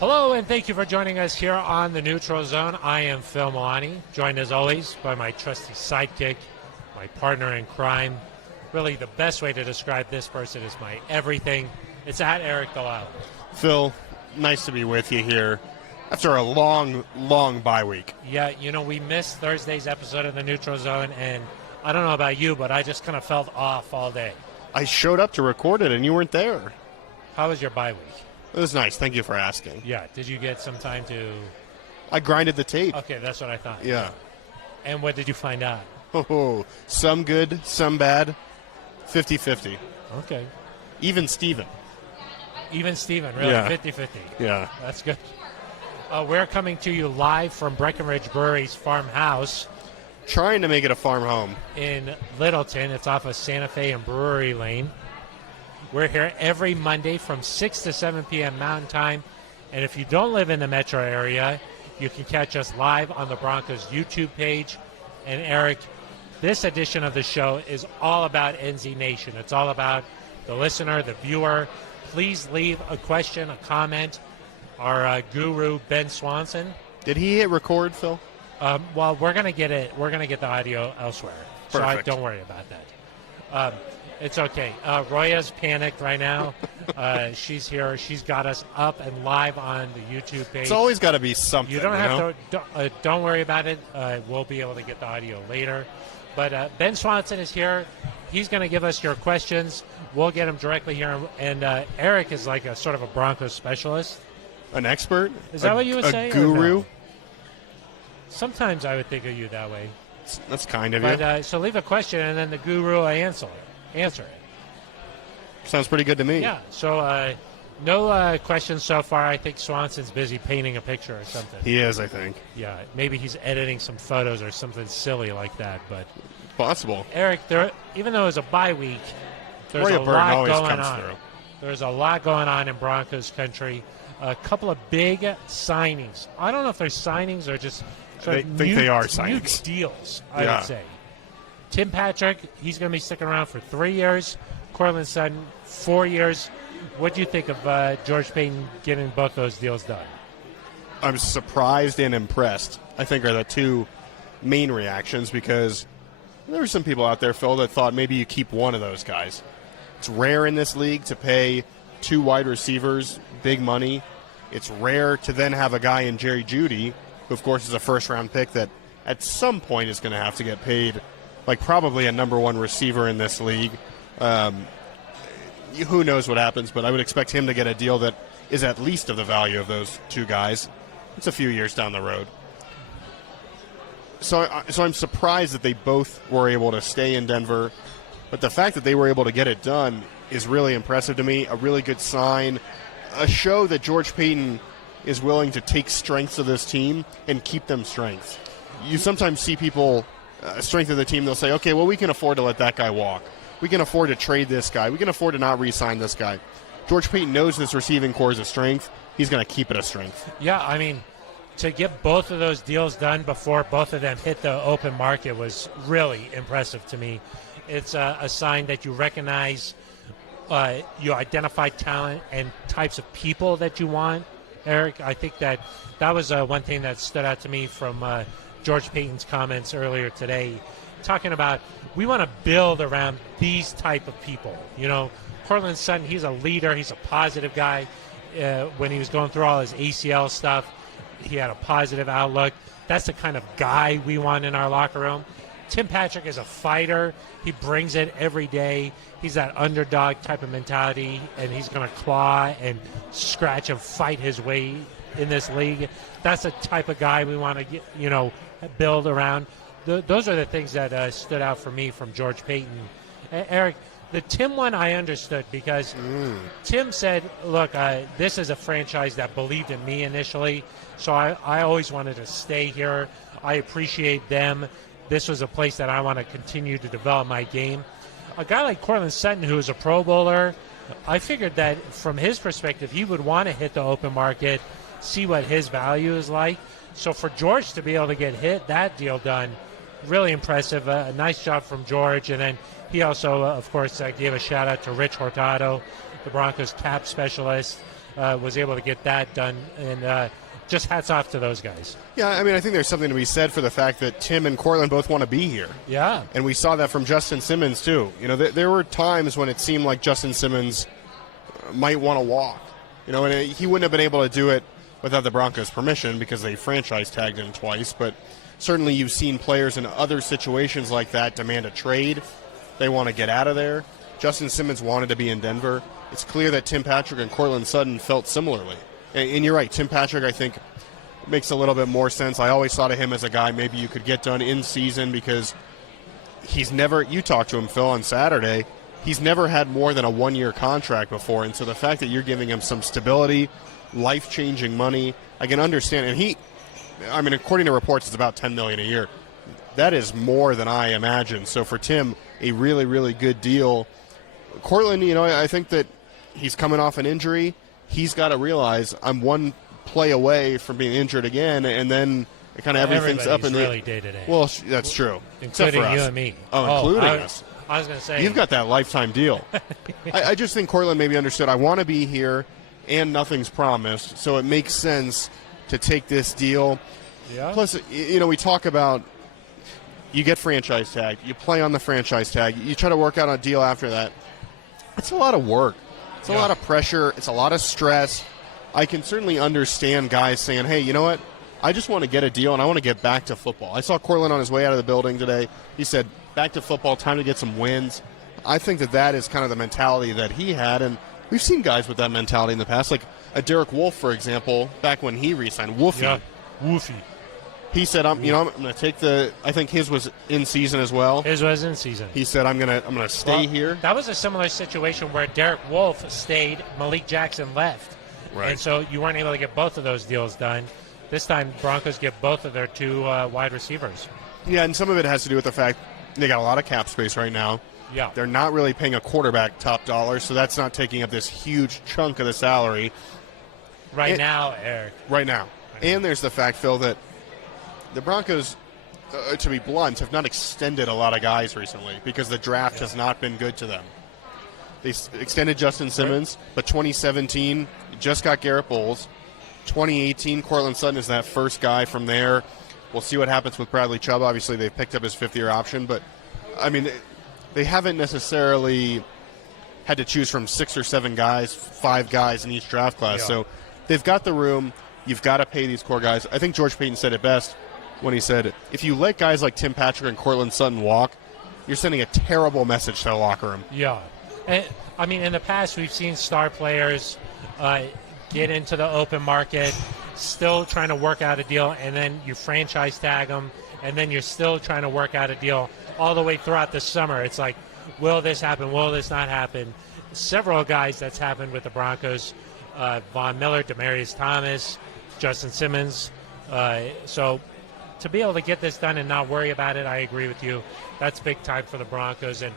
Hello, and thank you for joining us here on the Neutral Zone. I am Phil Milani, joined as always by my trusty sidekick, my partner in crime. Really, the best way to describe this person is my everything. It's at Eric Delisle. Phil, nice to be with you here after a long bye week. Yeah, we missed Thursday's episode of the Neutral Zone, and I don't know about you, but I just kind of felt off all day. I showed up to record it, and you weren't there. How was your bye week? It was nice. Thank you for asking. Yeah. Did you get some time to... I grinded the tape. Okay, that's what I thought. Yeah. And what did you find out? Oh, some good, some bad. 50-50. Okay. Even Steven. Even Steven, really? Yeah. 50-50. Yeah. That's good. We're coming to you live from Breckenridge Brewery's farmhouse. Trying to make it a farm home. In Littleton. It's off of Santa Fe and Brewery Lane. We're here every Monday from 6 to 7 p.m. Mountain Time. And if you don't live in the metro area, you can catch us live on the Broncos YouTube page. And Eric, this edition of the show is all about NZ Nation. It's all about the listener, the viewer. Please leave a question, a comment. Our guru, Ben Swanson. Did he hit record, Phil? Well, we're going to get it. We're going to get the audio elsewhere. Perfect. So don't worry about that. It's okay. Roya's panicked right now. She's here. She's got us up and live on the YouTube page. It's always got to be something. You don't have to. Don't worry about it. We'll be able to get the audio later. But Ben Swanson is here. He's going to give us your questions. We'll get him directly here. And Eric is like a sort of a Broncos specialist. An expert? Is that what you would say? A guru? No? Sometimes I would think of you that way. That's kind of you. So leave a question, and then the guru will answer it. Sounds pretty good to me. Yeah. So no questions so far. I think Swanson's busy painting a picture or something. He is, I think. Yeah. Maybe he's editing some photos or something silly like that. But possible. Eric, even though it's a bye week, there's a lot going on. There's a lot going on in Broncos country. A couple of big signings. I don't know if they're signings or just they are signings. New deals, I would say. Tim Patrick, he's going to be sticking around for 3 years. Courtland Sutton, 4 years. What do you think of George Paton getting both those deals done? I'm surprised and impressed, I think, are the two main reactions, because there were some people out there, Phil, that thought maybe you keep one of those guys. It's rare in this league to pay two wide receivers big money. It's rare to then have a guy in Jerry Jeudy, who, of course, is a first-round pick that at some point is going to have to get paid like probably a number one receiver in this league. Who knows what happens, but I would expect him to get a deal that is at least of the value of those two guys. It's a few years down the road. So I'm surprised that they both were able to stay in Denver, but the fact that they were able to get it done is really impressive to me, a really good sign, a show that George Paton is willing to take strengths of this team and keep them strengths. You sometimes see people strengthen the team, they'll say, okay, well, we can afford to let that guy walk. We can afford to trade this guy. We can afford to not re-sign this guy. George Paton knows this receiving core is a strength. He's going to keep it a strength. Yeah, I mean, to get both of those deals done before both of them hit the open market was really impressive to me. It's a sign that you recognize, you identify talent and types of people that you want. Eric, I think that was one thing that stood out to me from George Paton's comments earlier today, talking about we want to build around these type of people. Courtland Sutton, he's a leader. He's a positive guy. When he was going through all his ACL stuff, he had a positive outlook. That's the kind of guy we want in our locker room. Tim Patrick is a fighter. He brings it every day. He's that underdog type of mentality, and he's going to claw and scratch and fight his way in this league. That's the type of guy we want to build around. Those are the things that stood out for me from George Paton. Eric, the Tim one I understood because Tim said, look, this is a franchise that believed in me initially, so I always wanted to stay here. I appreciate them. This was a place that I want to continue to develop my game. A guy like Courtland Sutton, who is a Pro Bowler, I figured that from his perspective, he would want to hit the open market, see what his value is like. So for George to be able to get that deal done, really impressive. A nice job from George. And then he also, of course, gave a shout-out to Rich Hurtado, the Broncos cap specialist. was able to get that done. And just hats off to those guys. Yeah, I mean, I think there's something to be said for the fact that Tim and Courtland both want to be here. Yeah. And we saw that from Justin Simmons, too. You know, there were times when it seemed like Justin Simmons might want to walk. You know, and he wouldn't have been able to do it without the Broncos' permission because they franchise tagged him twice. But certainly you've seen players in other situations like that demand a trade. They want to get out of there. Justin Simmons wanted to be in Denver. It's clear that Tim Patrick and Courtland Sutton felt similarly. And you're right, Tim Patrick, I think, makes a little bit more sense. I always thought of him as a guy maybe you could get done in season because he's never, you talked to him, Phil, on Saturday, he's never had more than a one-year contract before. And so the fact that you're giving him some stability, life-changing money, I can understand. And according to reports, it's about $10 million a year. That is more than I imagined. So for Tim, a really, really good deal. Courtland, I think that he's coming off an injury. He's got to realize I'm one play away from being injured again, and then kind of everything's up in the really day-to-day. Well, that's true. Including for us. you and me. Including us. I was going to say. You've got that lifetime deal. I just think Courtland maybe understood I want to be here, and nothing's promised, so it makes sense to take this deal. Yeah. Plus, we talk about you get franchise tag, you play on the franchise tag, you try to work out a deal after that. It's a lot of work. It's a lot of pressure. It's a lot of stress. I can certainly understand guys saying, hey, you know what? I just want to get a deal, and I want to get back to football. I saw Courtland on his way out of the building today. He said, back to football, time to get some wins. I think that is kind of the mentality that he had, and we've seen guys with that mentality in the past, like a Derek Wolfe, for example, back when he re-signed. Wolfie. Yeah, Wolfie. He said, I'm going to take I think his was in season as well. His was in season. He said, I'm going to stay here. That was a similar situation where Derek Wolfe stayed, Malik Jackson left. Right. And so you weren't able to get both of those deals done. This time, Broncos get both of their two wide receivers. Yeah, and some of it has to do with the fact they got a lot of cap space right now. Yeah. They're not really paying a quarterback top dollar, so that's not taking up this huge chunk of the salary. Right now, Eric. Right now. And there's the fact, Phil, that the Broncos, to be blunt, have not extended a lot of guys recently because the draft has not been good to them. They extended Justin Simmons, but 2017 just got Garrett Bowles. 2018, Courtland Sutton is that first guy from there. We'll see what happens with Bradley Chubb. Obviously, they've picked up his fifth-year option, but, they haven't necessarily had to choose from 6 or 7 guys, 5 guys in each draft class. Yeah. So they've got the room. You've got to pay these core guys. I think George Payton said it best when he said, if you let guys like Tim Patrick and Courtland Sutton walk, you're sending a terrible message to the locker room. Yeah. And, in the past, we've seen star players get into the open market, still trying to work out a deal, and then you franchise tag them, and then you're still trying to work out a deal all the way throughout the summer. It's like, will this happen? Will this not happen? Several guys that's happened with the Broncos, Von Miller, Demaryius Thomas, Justin Simmons. So to be able to get this done and not worry about it, I agree with you. That's big time for the Broncos. And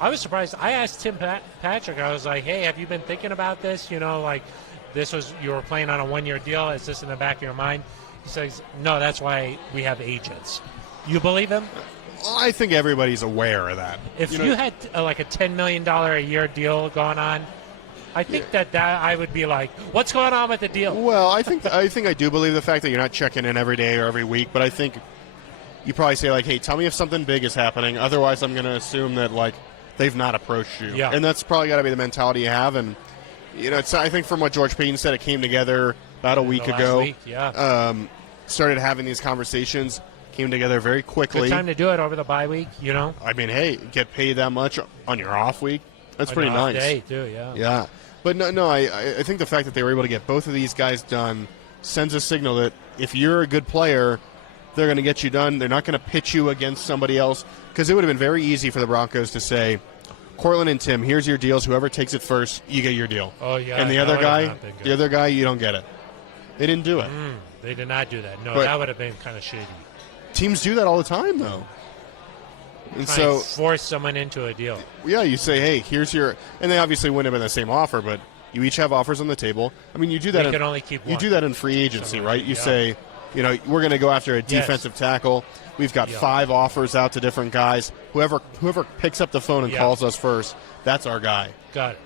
I was surprised. I asked Tim Patrick, I was like, hey, have you been thinking about this? You were playing on a one-year deal. Is this in the back of your mind? He says, no, that's why we have agents. You believe him? I think everybody's aware of that. If you had like a $10 million a year deal going on, I think that I would be like, what's going on with the deal? Well, I think I do believe the fact that you're not checking in every day or every week, but I think you probably say, like, hey, tell me if something big is happening. Otherwise, I'm going to assume that, like, they've not approached you. Yeah. And that's probably got to be the mentality you have. And, I think from what George Payton said, it came together about a week ago. Last week, yeah. Started having these conversations, came together very quickly. Good time to do it over the bye week, Hey, get paid that much on your off week. That's pretty nice. Day too, yeah. Yeah. But no, I think the fact that they were able to get both of these guys done sends a signal that if you're a good player, they're going to get you done. They're not going to pitch you against somebody else, because it would have been very easy for the Broncos to say, Courtland and Tim, here's your deals. Whoever takes it first, you get your deal. Oh, yeah. And the other guy, you don't get it. They didn't do it. They did not do that. No, but that would have been kind of shady. Teams do that all the time, though. And so force someone into a deal. Yeah, you say, hey, here's your, and they obviously wouldn't have been the same offer, but you each have offers on the table. You do that. You can only keep one. You do that in free agency, right? You say, we're going to go after a defensive tackle. We've got 5 offers out to different guys. Whoever picks up the phone and calls us first, that's our guy. Got it.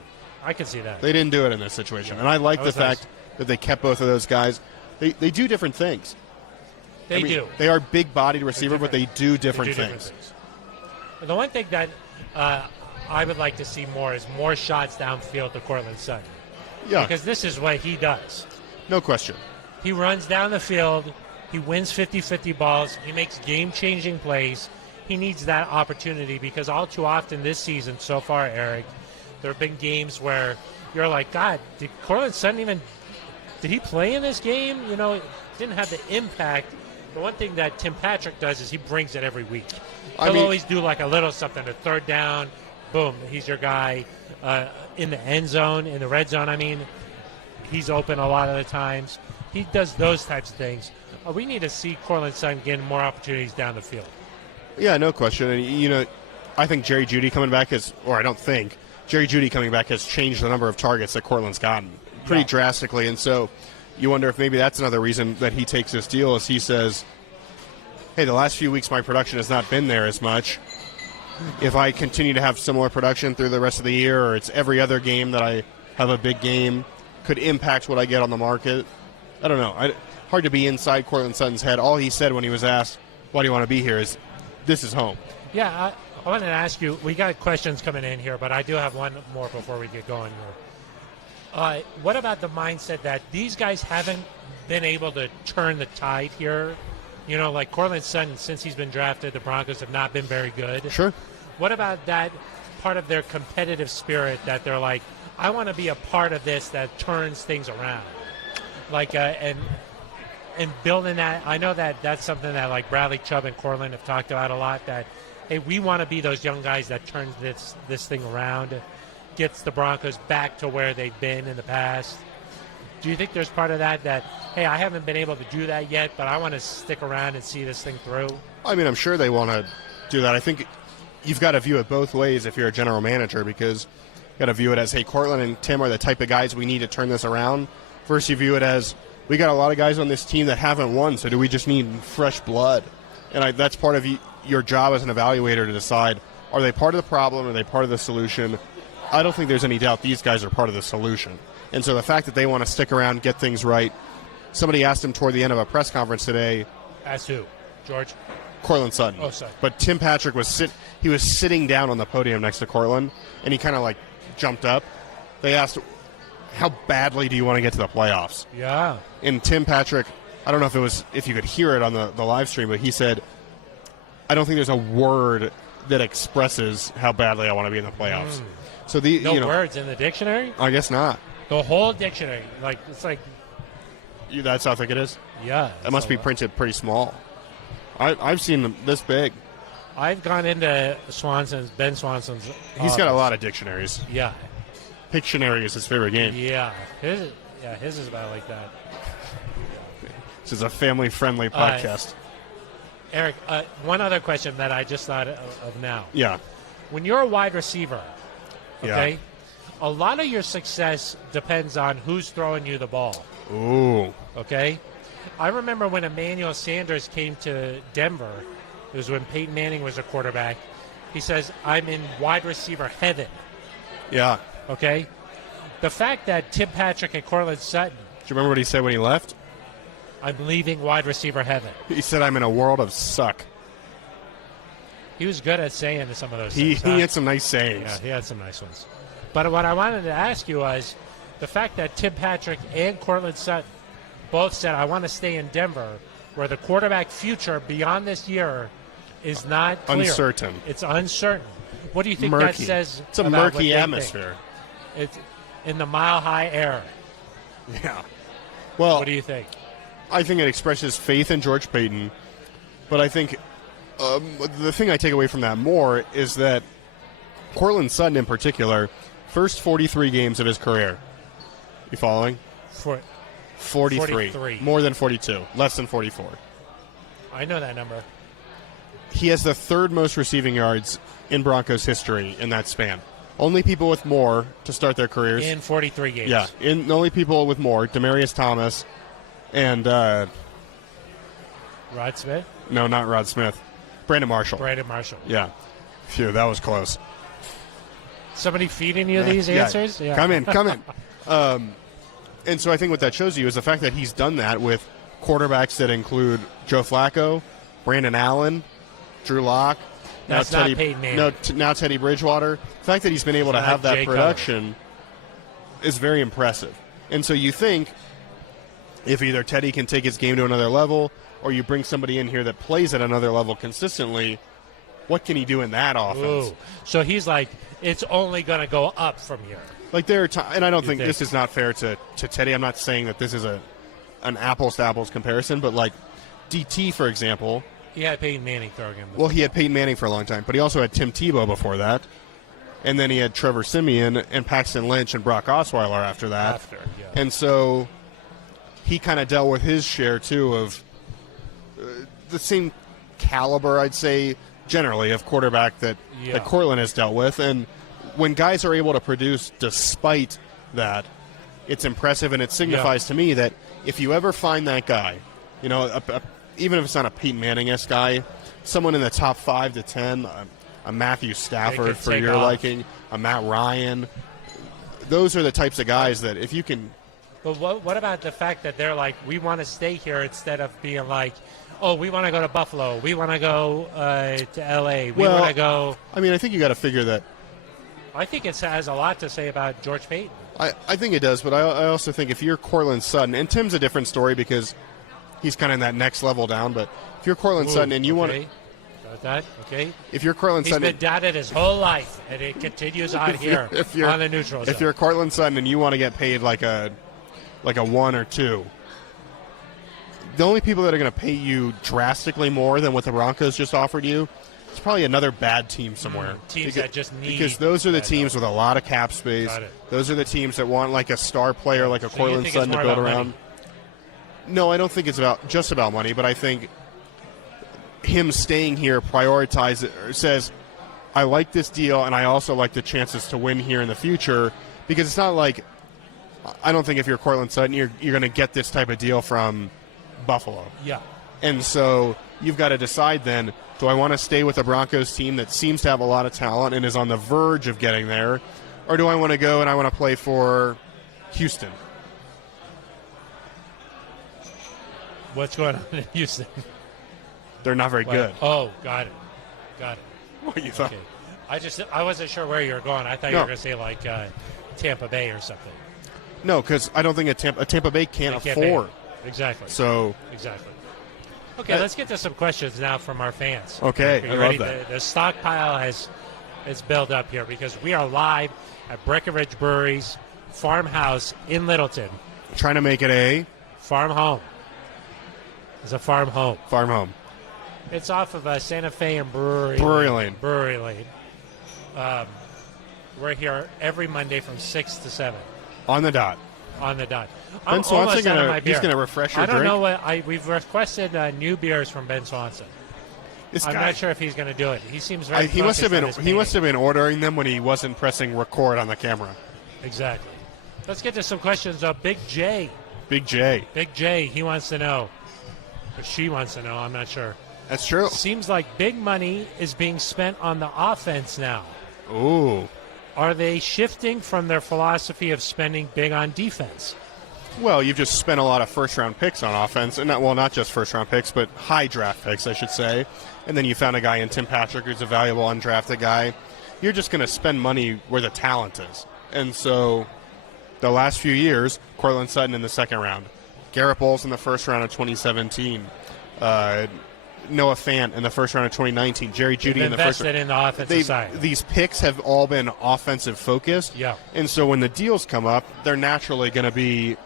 I can see that. They didn't do it in this situation. And I like the fact that they kept both of those guys. They do different things. They do. They are big-bodied receiver, but they do different things. The one thing that I would like to see more is more shots downfield to Courtland Sutton. Yeah. Because this is what he does. No question. He runs down the field. He wins 50-50 balls. He makes game-changing plays. He needs that opportunity because all too often this season so far, Eric, there have been games where you're like, God, did Courtland Sutton did he play in this game? You know, it didn't have the impact. The one thing that Tim Patrick does is he brings it every week. He'll always do like a little something, a third down, boom, he's your guy. In the end zone, in the red zone, he's open a lot of the times. He does those types of things. We need to see Courtland Sutton getting more opportunities down the field. Yeah, no question. And, I think Jerry Jeudy coming back Jerry Jeudy coming back has changed the number of targets that Courtland's gotten pretty drastically. And so you wonder if maybe that's another reason that he takes this deal is he says, hey, the last few weeks my production has not been there as much. If I continue to have similar production through the rest of the year, or it's every other game that I have a big game, could impact what I get on the market. I don't know. Hard to be inside Courtland Sutton's head. All he said when he was asked, why do you want to be here, is this is home. Yeah, I wanted to ask you, we got questions coming in here, but I do have one more before we get going here. What about the mindset that these guys haven't been able to turn the tide here? You know, like Courtland Sutton, since he's been drafted, the Broncos have not been very good. Sure. What about that part of their competitive spirit that they're like, I want to be a part of this that turns things around? Like, and building that, I know that that's something that like Bradley Chubb and Courtland have talked about a lot, that, hey, we want to be those young guys that turns this thing around, gets the Broncos back to where they've been in the past. Do you think there's part of that, hey, I haven't been able to do that yet, but I want to stick around and see this thing through? I'm sure they want to do that. I think you've got to view it both ways if you're a general manager, because you've got to view it as, hey, Courtland and Tim are the type of guys we need to turn this around. First, you view it as, we got a lot of guys on this team that haven't won, so do we just need fresh blood? And that's part of your job as an evaluator to decide, are they part of the problem, are they part of the solution? I don't think there's any doubt these guys are part of the solution. And so the fact that they want to stick around, get things right. Somebody asked him toward the end of a press conference today. Asked who? George? Courtland Sutton. Oh, sorry. But Tim Patrick was sitting down on the podium next to Courtland, and he kind of like jumped up. They asked, how badly do you want to get to the playoffs? Yeah. And Tim Patrick, I don't know if you could hear it on the live stream, but he said, I don't think there's a word that expresses how badly I want to be in the playoffs. So no words in the dictionary? I guess not. The whole dictionary, like it's like. That's how thick it is? Yeah. It must be printed pretty small. I've seen them this big. I've gone into Ben Swanson's. He's got a lot of dictionaries. Yeah. Pictionary is his favorite game. Yeah. His is about like that. This is a family-friendly podcast. Eric, one other question that I just thought of now. Yeah. When you're a wide receiver, okay, yeah, a lot of your success depends on who's throwing you the ball. Ooh. Okay? I remember when Emmanuel Sanders came to Denver, it was when Peyton Manning was a quarterback. He says, I'm in wide receiver heaven. Yeah. Okay? The fact that Tim Patrick and Courtland Sutton. Do you remember what he said when he left? I'm leaving wide receiver heaven. He said, I'm in a world of suck. He was good at saying some of those things. He had some nice sayings. Yeah, he had some nice ones. But what I wanted to ask you was the fact that Tim Patrick and Courtland Sutton both said, I want to stay in Denver, where the quarterback future beyond this year is not clear. Uncertain. It's uncertain. What do you think murky. That says? It's a murky atmosphere. It's in the mile-high air. Yeah. Well, what do you think? I think it expresses faith in George Payton, but I think the thing I take away from that more is that Courtland Sutton in particular, first 43 games of his career. You following? 43. More than 42. Less than 44. I know that number. He has the third most receiving yards in Broncos history in that span. Only people with more to start their careers. In 43 games. Yeah. The only people with more, Demaryius Thomas and... Rod Smith? No, not Rod Smith. Brandon Marshall. Brandon Marshall. Yeah. Phew, that was close. Somebody feeding you these answers? Yeah. Come in. And so I think what that shows you is the fact that he's done that with quarterbacks that include Joe Flacco, Brandon Allen, Drew Lock. That's not Peyton Manning. Now Teddy Bridgewater. The fact that he's been able to have that production is very impressive. And so you think if either Teddy can take his game to another level or you bring somebody in here that plays at another level consistently, what can he do in that offense? Ooh. So he's like, it's only going to go up from here. Like there are and I don't think this is not fair to Teddy. I'm not saying that this is an apples-to-apples comparison, but like DT, for example. He had Peyton Manning throwing him. Well, he had Peyton Manning for a long time, but he also had Tim Tebow before that. And then he had Trevor Siemian and Paxton Lynch and Brock Osweiler after that. And so he kind of dealt with his share, too, of the same caliber, I'd say, generally, of quarterback that Courtland has dealt with. And when guys are able to produce despite that, it's impressive, and it signifies to me that if you ever find that guy, you know, even if it's not a Peyton Manning-esque guy, someone in the top 5 to 10, a Matthew Stafford for your liking, a Matt Ryan, those are the types of guys that if you can. But what about the fact that they're like, we want to stay here instead of being like, oh, we want to go to Buffalo, we want to go to L.A., we want to go. I mean, I think you got to figure that. I think it has a lot to say about George Payton. I think it does, but I also think if you're Courtland Sutton, and Tim's a different story because he's kind of in that next level down, but if you're Courtland Sutton and you want to. If you're Courtland Sutton. He's been doubted his whole life, and it continues on here on the neutral zone. If you're Courtland Sutton and you want to get paid like a 1 or 2, the only people that are going to pay you drastically more than what the Broncos just offered you, it's probably another bad team somewhere. Teams that just need. Because those are the teams with a lot of cap space. Those are the teams that want like a star player like a Courtland Sutton to build around. Money? No, I don't think it's just about money, but I think him staying here says, I like this deal, and I also like the chances to win here in the future, because it's not like, I don't think if you're Courtland Sutton, you're going to get this type of deal from Buffalo. Yeah. And so you've got to decide then, do I want to stay with the Broncos team that seems to have a lot of talent and is on the verge of getting there, or do I want to go and I want to play for Houston? What's going on in Houston? They're not very good. Oh, got it. What you thought? Okay. I wasn't sure where you were going. I thought you were going to say like Tampa Bay or something. No, because I don't think a Tampa Bay can't afford. Exactly. Exactly. Okay, let's get to some questions now from our fans. Okay, I love that. The stockpile has built up here because we are live at Breckenridge Brewery's farmhouse in Littleton. Trying to make it a farm home. It's a farm home. Farm home. It's off of Santa Fe and Brewery Lane. We're here every Monday from 6 to 7. On the dot. Ben Swanson he's going to refresh your drink. I don't know we've requested new beers from Ben Swanson. I'm not sure if he's going to do it. He seems very. He must have been ordering them when he wasn't pressing record on the camera. Exactly. Let's get to some questions. Big J. He wants to know, or she wants to know. I'm not sure. That's true. Seems like big money is being spent on the offense now. Ooh. Are they shifting from their philosophy of spending big on defense? Well, you've just spent a lot of first-round picks on offense, and not just first-round picks, but high draft picks, I should say. And then you found a guy in Tim Patrick who's a valuable undrafted guy. You're just going to spend money where the talent is. And so the last few years, Courtland Sutton in the second round, Garrett Bowles in the first round of 2017, Noah Fant in the first round of 2019, Jerry Jeudy in the first round. Invested in the offensive side. These picks have all been offensive focused. Yeah. And so when the deals come up, they're naturally going to be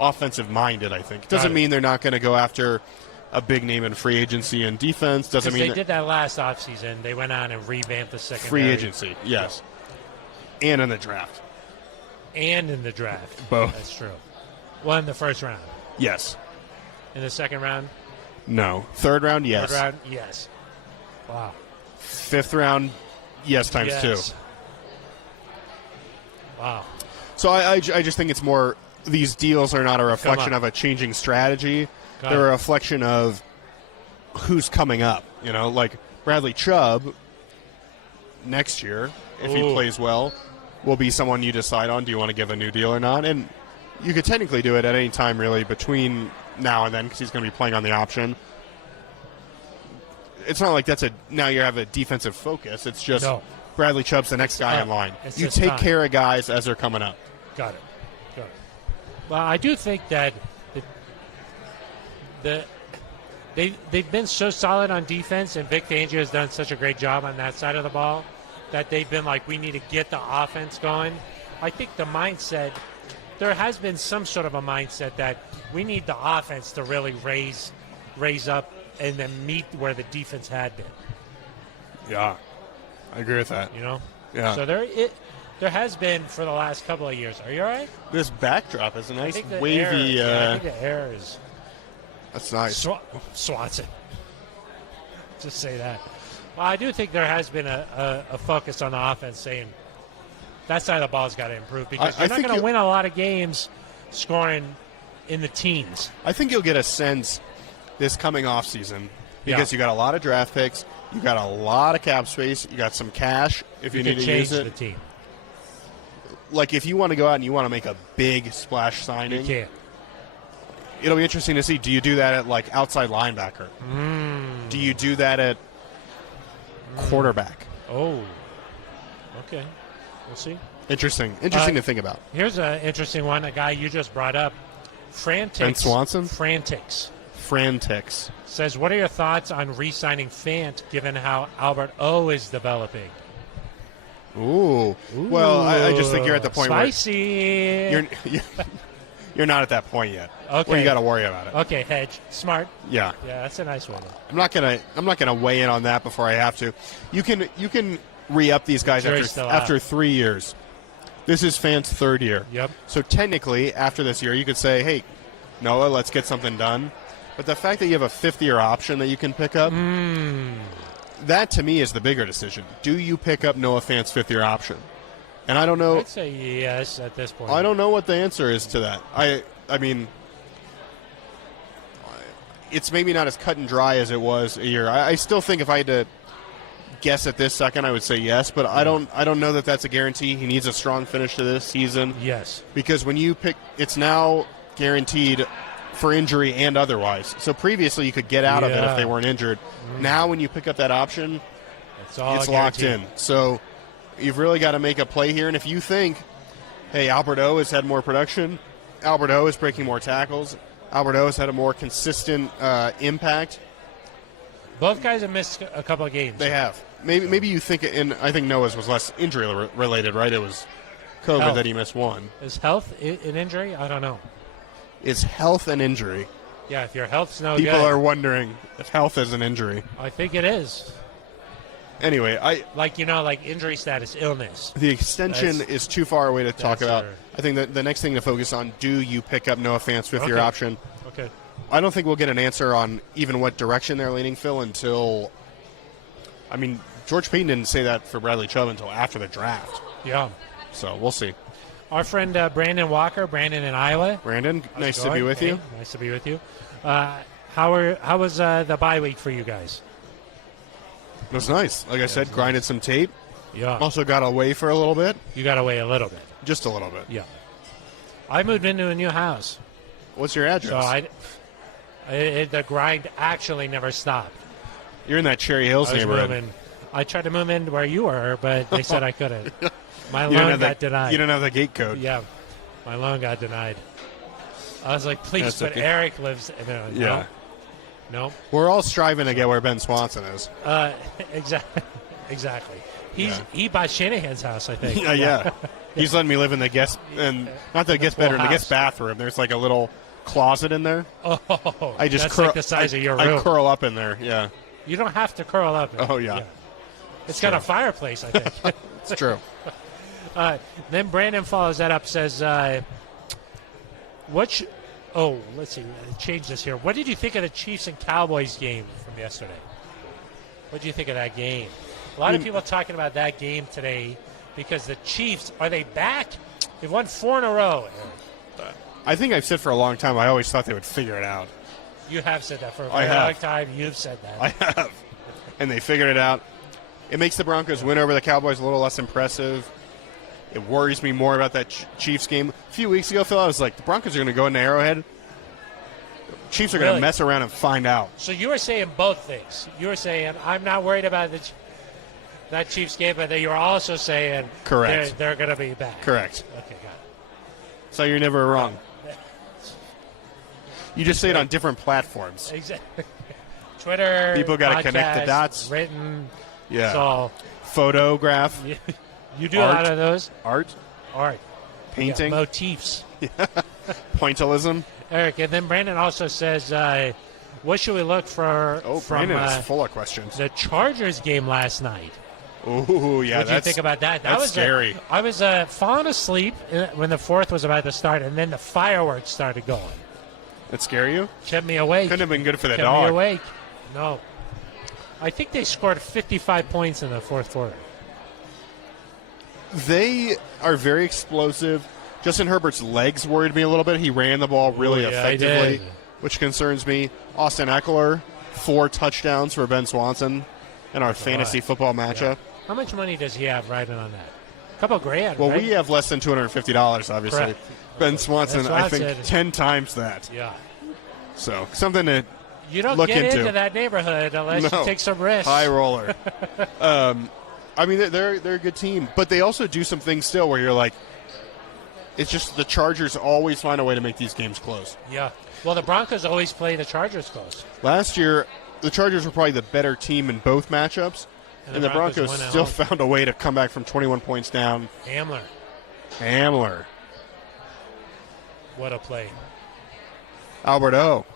offensive minded, I think. Doesn't mean they're not going to go after a big name in free agency and defense. Doesn't mean they did that last offseason. They went on and revamped the secondary. Free agency, yes. Yeah. And in the draft. Both. That's true. Well, in the first round. Yes. In the second round? No. Third round, yes. Third round, yes. Wow. Fifth round, yes, times 2. Wow. So I just think it's more, these deals are not a reflection of a changing strategy. They're a reflection of who's coming up. You know, like Bradley Chubb, next year, if he plays well, will be someone you decide on. Do you want to give a new deal or not? And you could technically do it at any time, really, between now and then, because he's going to be playing on the option. It's not like now you have a defensive focus. It's just Bradley Chubb's the next guy in line. You take care of guys as they're coming up. Got it. Well, I do think that they've been so solid on defense, and Vic Fangio has done such a great job on that side of the ball that they've been like, we need to get the offense going. I think the mindset, there has been some sort of a mindset that we need the offense to really raise up and then meet where the defense had been. Yeah, I agree with that. Yeah. So there has been for the last couple of years. Are you all right? This backdrop is a nice I wavy. think the air is. That's nice. Swanson. Just say that. Well, I do think there has been a focus on the offense saying that side of the ball's got to improve because you're not going to win a lot of games scoring in the teens. I think you'll get a sense this coming off season because you got a lot of draft picks, you got a lot of cap space, you got some cash if you need to use it. The team. Like if you want to go out and you want to make a big splash signing, you can. It'll be interesting to see. Do you do that at like outside linebacker? Do you do that at quarterback? Oh, okay. We'll see. Interesting to think about. Here's an interesting one. A guy you just brought up, Frantics. Ben Swanson? Frantics. Says, what are your thoughts on re-signing Fant given how Albert O is developing? Ooh. Well, I just think you're at the point where you're not at that point yet. Okay. Where you got to worry about it. Okay, hedge. Smart. Yeah. Yeah, that's a nice one. I'm not gonna weigh in on that before I have to. You can re-up these guys after 3 years. This is Fant's third year. Yep. So technically, after this year, you could say, hey, Noah, let's get something done. But the fact that you have a fifth-year option that you can pick up, that to me is the bigger decision. Do you pick up Noah Fant's fifth-year option? And I don't know. I'd say yes at this point. I don't know what the answer is to that. I mean, it's maybe not as cut and dry as it was a year. I still think if I had to guess at this second, I would say yes, but I don't know that that's a guarantee. He needs a strong finish to this season. Yes. Because when you pick, it's now guaranteed for injury and otherwise. So previously you could get out of it if they weren't injured. Now when you pick up that option, it's locked in. So you've really got to make a play here. And if you think, hey, Albert O has had more production, Albert O is breaking more tackles, Albert O has had a more consistent impact. Both guys have missed a couple of games. They have. Maybe you think, and I think Noah's was less injury related, right? It was COVID that he missed one. Is health an injury? I don't know. Is health an injury? Yeah, if your health's no People good. are wondering if health is an injury. I think it is. Anyway, like injury status, illness. The extension is too far away to talk about. I think that the next thing to focus on, do you pick up Noah Fant's fifth-year option? Okay. I don't think we'll get an answer on even what direction they're leaning, Phil, until – I mean, George Payton didn't say that for Bradley Chubb until after the draft. Yeah. So we'll see. Our friend Brandon Walker, Brandon in Iowa. Brandon, nice to be with you. Nice to be with you. How was the bye week for you guys? It was nice. Like I said, grinded some tape. Yeah. Also got away for a little bit. You got away a little bit. Just a little bit. Yeah. I moved into a new house. What's your address? So the grind actually never stopped. You're in that Cherry Hills neighborhood. I tried to move in where you were, but they said I couldn't. My loan got denied. You don't have the gate code. Yeah. My loan got denied. I was like, please, but Eric lives – yeah. No. We're all striving to get where Ben Swanson is. Exactly. He bought Shanahan's house, I think. Yeah. He's letting me live in the guest – and not the guest bedroom, the guest bathroom. There's like a little closet in there. Oh, that's like the size of your room. I curl up in there, yeah. You don't have to curl up. Oh, yeah. It's got a fireplace, I think. It's true. Then Brandon follows that up, says, let's see, change this here. What did you think of the Chiefs and Cowboys game from yesterday? What did you think of that game? A lot of people talking about that game today because the Chiefs, are they back? They've won 4 in a row. I think I've said for a long time, I always thought they would figure it out. You have said that for a very long time. You've said that. I have. And they figured it out. It makes the Broncos win over the Cowboys a little less impressive. It worries me more about that Chiefs game. A few weeks ago, Phil, I was like, the Broncos are going to go into Arrowhead. Chiefs are going to mess around and find out. So you were saying both things. You were saying, I'm not worried about that Chiefs game, but then you were also saying correct. They're going to be back. Correct. Okay, got it. So you're never wrong. You just say it on different platforms. Exactly. Twitter, people got to connect the dots. Written. Yeah. So, photograph. You do art, a lot of those. Art. Painting. Yeah, motifs. Pointillism. Eric, and then Brandon also says, what should we look for from Brandon is full of questions. The Chargers game last night? Ooh, yeah. What do you think about that? That was scary. I was falling asleep when the fourth was about to start, and then the fireworks started going. That scare you? Kept me awake. Couldn't have been good for the Kept dog. me awake. No. I think they scored 55 points in the fourth quarter. They are very explosive. Justin Herbert's legs worried me a little bit. He ran the ball really effectively, which concerns me. Austin Eckler, 4 touchdowns for Ben Swanson in our fantasy football matchup. Yeah. How much money does he have riding on that? A couple grand, Well, right? we have less than $250, obviously. Correct. Ben Swanson, I think, Swanson. 10 times that. Yeah. So, something to You don't look get into that neighborhood unless you take some risks. High roller. I mean, they're a good team, but they also do some things still where you're like, it's just the Chargers always find a way to make these games close. Yeah. Well, the Broncos always play the Chargers close. Last year, the Chargers were probably the better team in both matchups, and the Broncos still found a way to come back from 21 points down. Hamler. What a play. Albert O.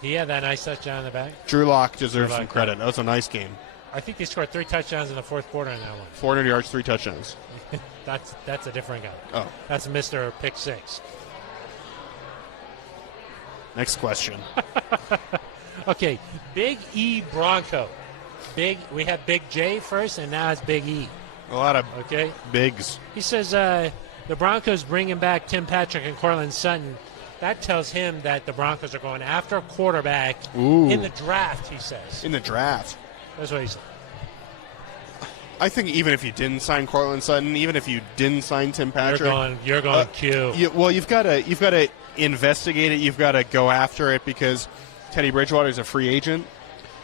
He had that nice touchdown in the back. Drew Lock deserves some credit. That was a nice game. I think they scored 3 touchdowns in the fourth quarter in that one. 400 yards, 3 touchdowns. That's a different guy. Oh. That's Mr. Pick 6. Next question. Okay, Big E Bronco. We had Big J first, and now it's Big E. A lot of bigs. He says the Broncos bringing back Tim Patrick and Courtland Sutton. That tells him that the Broncos are going after a quarterback in the draft, he says. In the draft. That's what he said. I think even if you didn't sign Courtland Sutton, even if you didn't sign Tim Patrick, you're going Q. You've got to investigate it. You've got to go after it because Teddy Bridgewater is a free agent.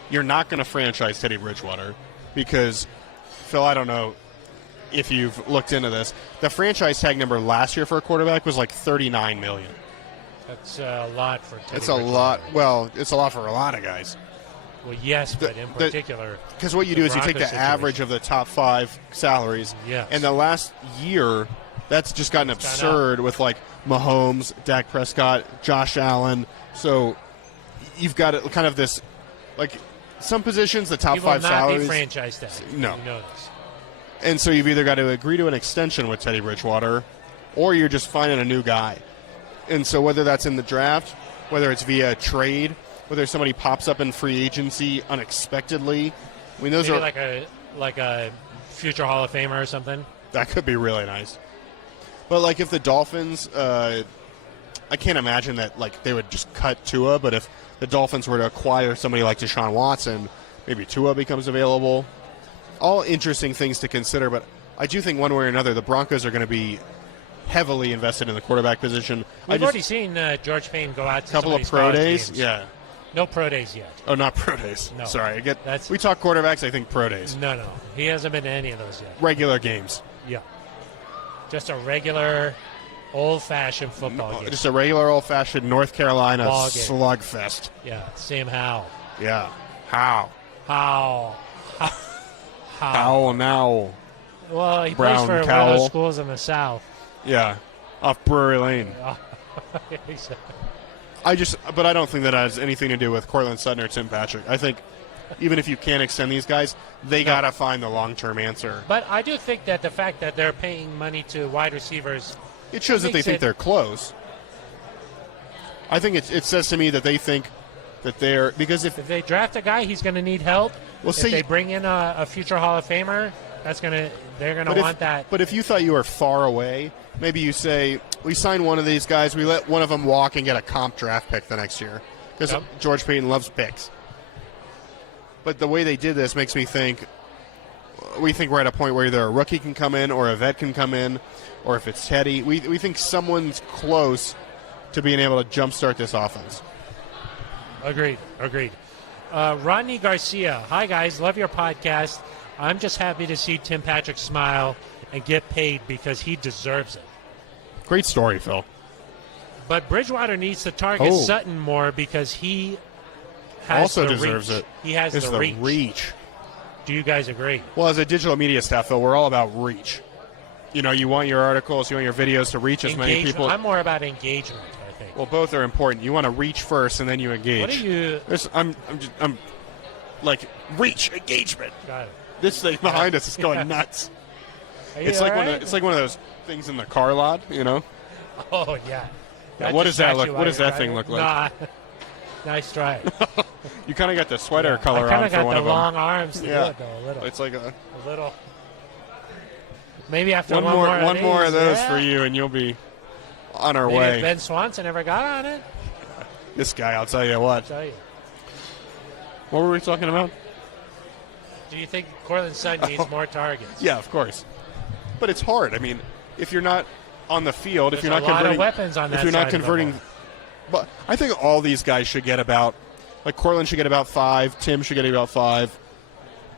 You're not going to franchise Teddy Bridgewater because, Phil, I don't know if you've looked into this. The franchise tag number last year for a quarterback was like $39 million. That's a lot for Teddy It's a lot. Well, it's a lot for a lot of guys. Well, yes, but in particular. Because what you do is you take the average of the top 5 salaries. Yes. And the last year, that's just gotten absurd with like Mahomes, Dak Prescott, Josh Allen. So you've got kind of this, like some positions, the top 5 salaries. He will not be franchise tag. No. You know this. And so you've either got to agree to an extension with Teddy Bridgewater or you're just finding a new guy. And so whether that's in the draft, whether it's via trade, whether somebody pops up in free agency unexpectedly, I mean, those Maybe are like a future Hall of Famer or something. That could be really nice. But like if the Dolphins, I can't imagine that like they would just cut Tua. But if the Dolphins were to acquire somebody like Deshaun Watson, maybe Tua becomes available. All interesting things to consider. But I do think one way or another, the Broncos are going to be heavily invested in the quarterback position. We've already seen George Payne go out to a couple of pro days. Games. Yeah. No pro days yet. Oh, not pro days. No. Sorry. We talk quarterbacks, I think pro days. No. He hasn't been to any of those yet. Regular games. Yeah. Just a regular, old-fashioned football game. Just a regular, old-fashioned North Carolina slugfest. Yeah. Sam Howell. Yeah. How now? Well, he Brown plays for Cowell. one of those schools in the South. Yeah. Off Brewery Lane. But I don't think that has anything to do with Courtland Sutton or Tim Patrick. I think even if you can't extend these guys, they got to find the long-term answer. But I do think that the fact that they're paying money to wide receivers, it shows that they think they're close. I think it says to me that they think that they're, because if they draft a guy, he's going to need help. Well, if they bring in a future Hall of Famer, they're going to want that. But if you thought you were far away, maybe you say, we sign one of these guys, we let one of them walk and get a comp draft pick the next year. Because George Payton loves picks. But the way they did this makes me think, we think we're at a point where either a rookie can come in or a vet can come in, or if it's Teddy, we think someone's close to being able to jumpstart this offense. Agreed. Rodney Garcia. Hi, guys. Love your podcast. I'm just happy to see Tim Patrick smile and get paid because he deserves it. Great story, Phil. But Bridgewater needs to target Sutton more because he has also the deserves reach. it. He has it's the reach. Do you guys agree? Well, as a digital media staff, Phil, we're all about reach. You know, you want your articles, you want your videos to reach as many people. I'm more about engagement, I think. Well, both are important. You want to reach first, and then you engage. What are you? I'm like reach engagement. Got it. This thing behind us is going nuts. It's like right? it's like one of those things in the car lot, you know. Oh yeah. What does that look? What does that thing look like? Nah. Nice try. You kind of got the sweater color I on for got one the of them. long arms to do it, though, a little. It's like a little. Maybe after one more of those for you, and you'll be on our way. If Ben Swanson ever got on it. This guy, I'll tell you what. What were we talking about? Do you think Courtland Sutton needs more targets? Yeah, of course. But it's hard. I mean, if you're not on the field, if you're not converting, converting, weapons on that if you're not converting, but I think all these guys should get about, like Courtland should get about 5, Tim should get about 5,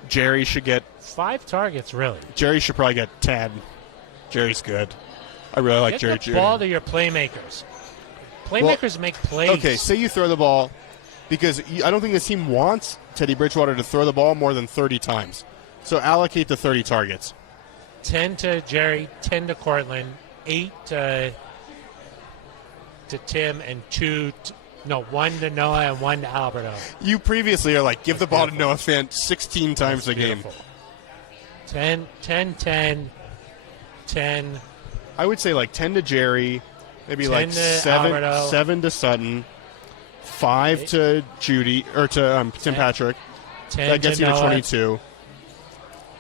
Jerry should get 5 targets. Really, Jerry should probably get 10. Jerry's good. I really like Jerry. Get the ball to your playmakers. Playmakers make plays. Okay, say you throw the ball, because I don't think this team wants Teddy Bridgewater to throw the ball more than 30 times. So allocate the 30 targets. 10 to Jerry, 10 to Courtland, 8 to Tim, and 1 to Noah and 1 to Alberto. You previously are like, give the ball to Noah Fant 16 times a game. 10, 10. I would say like 10 to Jerry, maybe like 7 to Sutton, 5 to Judy, or to Tim Patrick. 10 that gets to you to Noah. 22.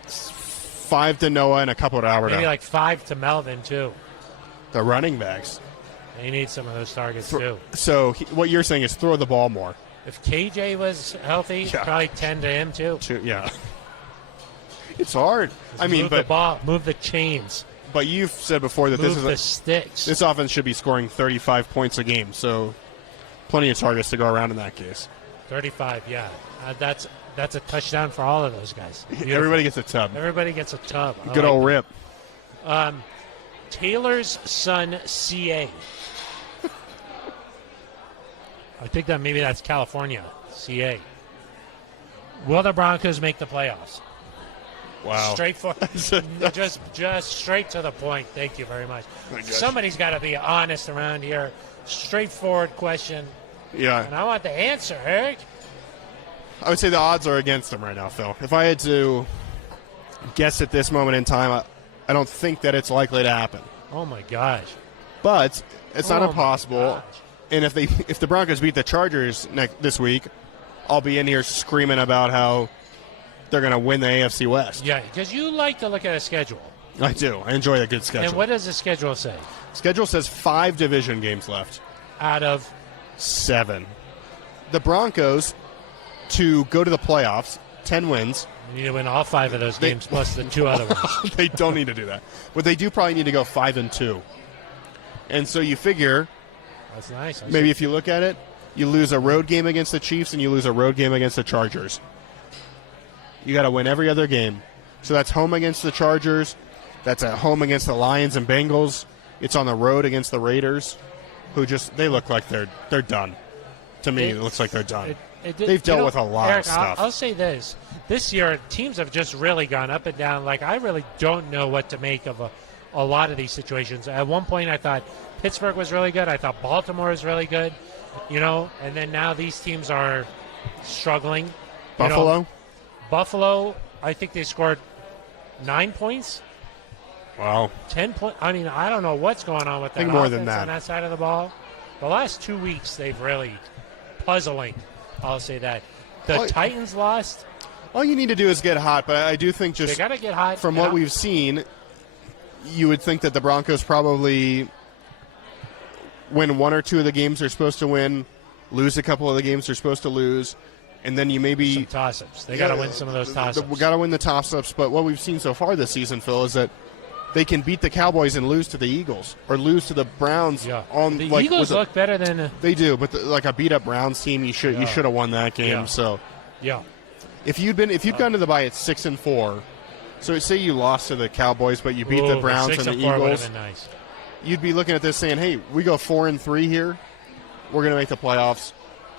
5 to Noah and a couple to Alberto. Maybe like 5 to Melvin, too. The running backs. He needs some of those targets, too. So what you're saying is throw the ball more. If KJ was healthy, probably 10 to him, too. Yeah. It's hard. Move the ball, move the chains. But you've said before that move the sticks. This offense should be scoring 35 points a game, so plenty of targets to go around in that case. 35, yeah. That's a touchdown for all of those guys. Beautiful. Everybody gets a tub. Everybody gets a tub. Good old rip. Taylor's son, CA. I think that maybe that's California, CA. Will the Broncos make the playoffs? Wow. Straightforward. just straight to the point. Thank you very much. Somebody's got to be honest around here. Straightforward question. Yeah. And I want the answer, Eric. I would say the odds are against them right now, Phil. If I had to guess at this moment in time, I don't think that it's likely to happen. Oh, my gosh. But it's not impossible. And if the Broncos beat the Chargers this week, I'll be in here screaming about how they're going to win the AFC West. Yeah, because you like to look at a schedule. I do. I enjoy a good schedule. And what does the schedule say? Schedule says 5 division games left. Out of 7. The Broncos, to go to the playoffs, 10 wins. You need to win all 5 of those games plus the 2 other ones. They don't need to do that. But they do probably need to go 5-2. And so you figure, that's nice. Maybe if you look at it, you lose a road game against the Chiefs and you lose a road game against the Chargers. You got to win every other game. So that's home against the Chargers. That's at home against the Lions and Bengals. It's on the road against the Raiders, who they look like they're done. To me, it looks like they're done. They've dealt with a lot of stuff. I'll say this. This year, teams have just really gone up and down. Like, I really don't know what to make of a lot of these situations. At one point, I thought Pittsburgh was really good. I thought Baltimore was really good. And then now these teams are struggling. Buffalo? Buffalo, I think they scored 9 points. Wow. 10 points. I mean, I don't know what's going on with that. I think more than that. On that side of the ball. The last 2 weeks, they've really puzzling. I'll say that. The Titans lost. All you need to do is get hot, but I do think they got to get hot. From what we've seen, you would think that the Broncos probably win 1 or 2 of the games they're supposed to win, lose a couple of the games they're supposed to lose, and then you maybe some toss-ups. They got to win some of those toss-ups. We got to win the toss-ups, but what we've seen so far this season, Phil, is that they can beat the Cowboys and lose to the Eagles or lose to the Browns. Yeah. On the like, Eagles look better than they do, but like a beat-up Browns team, you should have won that game. Yeah. So yeah, if you'd gone to the bye at 6-4, so say you lost to the Cowboys, but you beat the Browns and the Eagles, nice. You'd be looking at this saying, "Hey, we go 4-3 here. We're going to make the playoffs."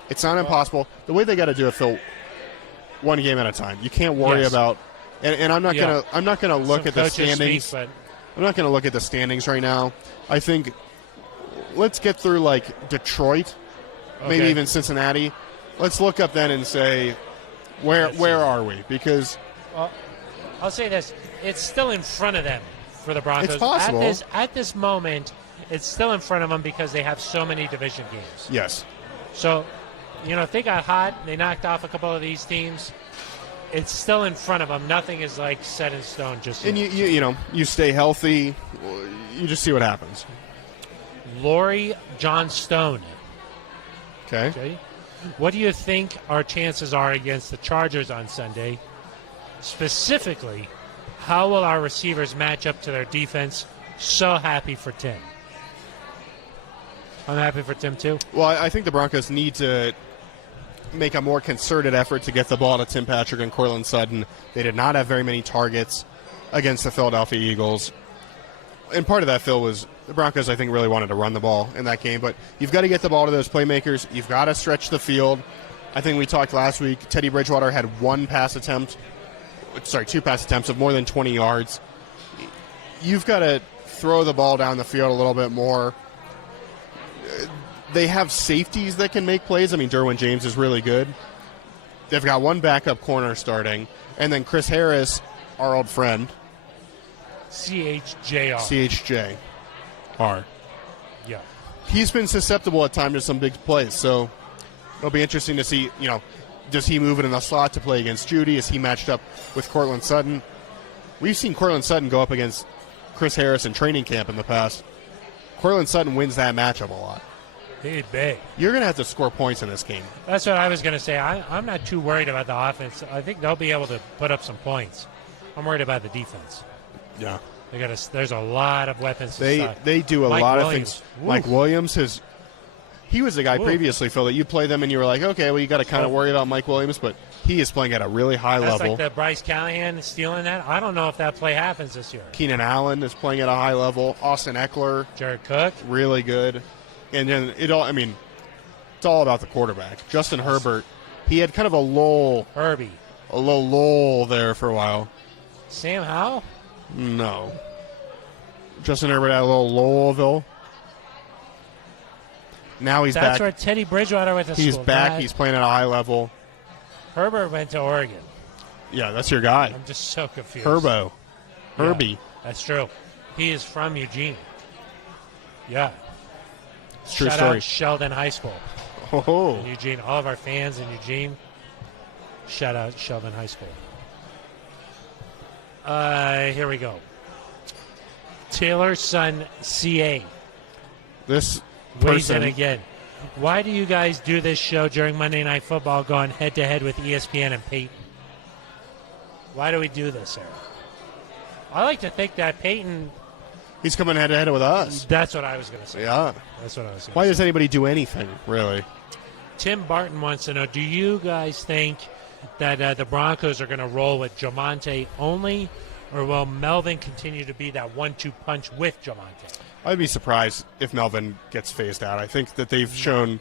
It's not impossible. The way they got to do it, Phil, one game at a time. You can't worry about. And I'm not gonna. I'm not gonna look at the standings. I'm not gonna look at the standings right now. I think let's get through like Detroit, maybe even Cincinnati. Let's look up then and say, where are we? Because I'll say this: it's still in front of them for the Broncos. It's possible. At this moment, it's still in front of them because they have so many division games. Yes. So, if they got hot, they knocked off a couple of these teams. It's still in front of them. Nothing is like set in stone. And you stay healthy. You just see what happens. Laurie Johnstone. Okay. What do you think our chances are against the Chargers on Sunday? Specifically, how will our receivers match up to their defense? So happy for Tim. I'm happy for Tim too. Well, I think the Broncos need to make a more concerted effort to get the ball to Tim Patrick and Courtland Sutton. They did not have very many targets against the Philadelphia Eagles. And part of that, Phil, was the Broncos, I think, really wanted to run the ball in that game. But you've got to get the ball to those playmakers. You've got to stretch the field. I think we talked last week. Teddy Bridgewater had two pass attempts of more than 20 yards. You've got to throw the ball down the field a little bit more. They have safeties that can make plays. I mean, Derwin James is really good. They've got one backup corner starting. And then Chris Harris, our old friend. CHJR. Yeah. He's been susceptible at times to some big plays. So it'll be interesting to see, does he move it in the slot to play against Judy? Is he matched up with Courtland Sutton? We've seen Courtland Sutton go up against Chris Harris in training camp in the past. Courtland Sutton wins that matchup a lot. He's big. You're going to have to score points in this game. That's what I was going to say. I'm not too worried about the offense. I think they'll be able to put up some points. I'm worried about the defense. Yeah. There's a lot of weapons. They do a lot of things. Oof. Mike Williams he was the guy previously, Phil, that you play them and you were like, okay, well, you got to kind of worry about Mike Williams, but he is playing at a really high level. That's like the Bryce Callahan stealing that. I don't know if that play happens this year. Keenan Allen is playing at a high level. Austin Eckler. Jared Cook. Really good. And then it's all about the quarterback. Justin Herbert, he had kind of a lull. Herbie. A little lull there for a while. Sam Howell? No. Justin Herbert had a little lull. Now he's back. That's where Teddy Bridgewater went to school. He's back. He's playing at a high level. Herbert went to Oregon. Yeah, that's your guy. I'm just so confused. Herbie. Yeah, that's true. He is from Eugene. Yeah. It's a true Shout story. out Sheldon High School. Oh. In Eugene. All of our fans in Eugene, shout out Sheldon High School. Here we go. Taylor's son, CA. This weighs in person again. Why do you guys do this show during Monday Night Football going head-to-head with ESPN and Peyton? Why do we do this, Eric? I like to think that Peyton... He's coming head-to-head with us. That's what I was going to say. Yeah. That's what I was going to say. Why does anybody do anything, really? Tim Barton wants to know, do you guys think that the Broncos are going to roll with Jamonte only, or will Melvin continue to be that 1-2 punch with Jamonte? I'd be surprised if Melvin gets phased out. I think that they've shown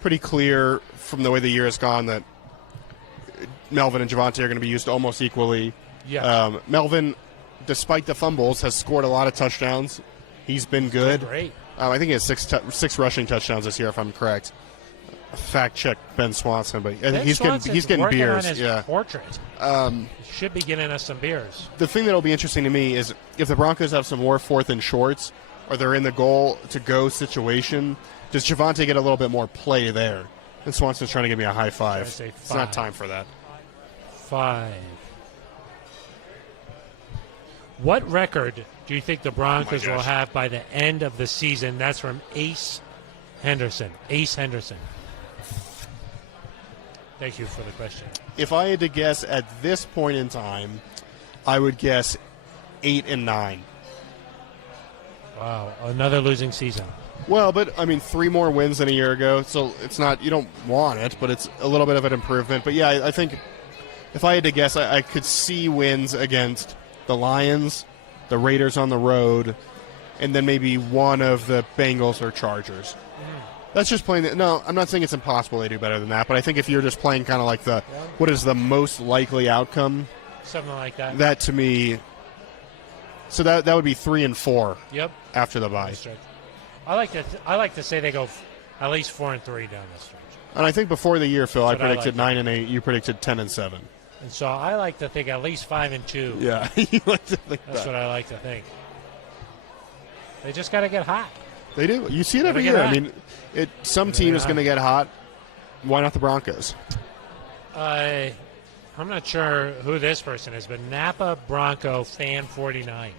pretty clear from the way the year has gone that Melvin and Javonte are going to be used almost equally. Yeah. Melvin, despite the fumbles, has scored a lot of touchdowns. He's been good. Great. I think he has six rushing touchdowns this year, if I'm correct. Fact check Ben Swanson, but he's getting beers. On his portrait. He should be getting us some beers. The thing that will be interesting to me is if the Broncos have some more fourth and shorts, or they're in the goal to go situation, does Javonte get a little bit more play there? And Swanson's trying to give me a high five. It's not time for that. 5. What record do you think the Broncos will have by the end of the season? That's from Ace Henderson. The Thank you for the question. If I had to guess at this point in time, I would guess 8-9. Wow, another losing season. Well, but, I mean, 3 more wins than a year ago, so it's not – you don't want it, but it's a little bit of an improvement. But, yeah, I think if I had to guess, I could see wins against the Lions, the Raiders on the road, and then maybe one of the Bengals or Chargers. That's just playing – no, I'm not saying it's impossible they do better than that, but I think if you're just playing kind of like the what is the most likely outcome – something like that. That to me – so that would be 3 and 4 after the bye. That's right. I like to say they go at least 4 and 3 down the stretch. And I think before the year, Phil, I predicted like 9 and 8. You predicted 10 and 7. And so I like to think at least 5 and 2. Yeah, you like to think That's that. what I like to think. They just got to get hot. They do. You see it every year. I mean, some team is going to get hot. Why not the Broncos? I'm not sure who this person is, but Napa Bronco fan 49.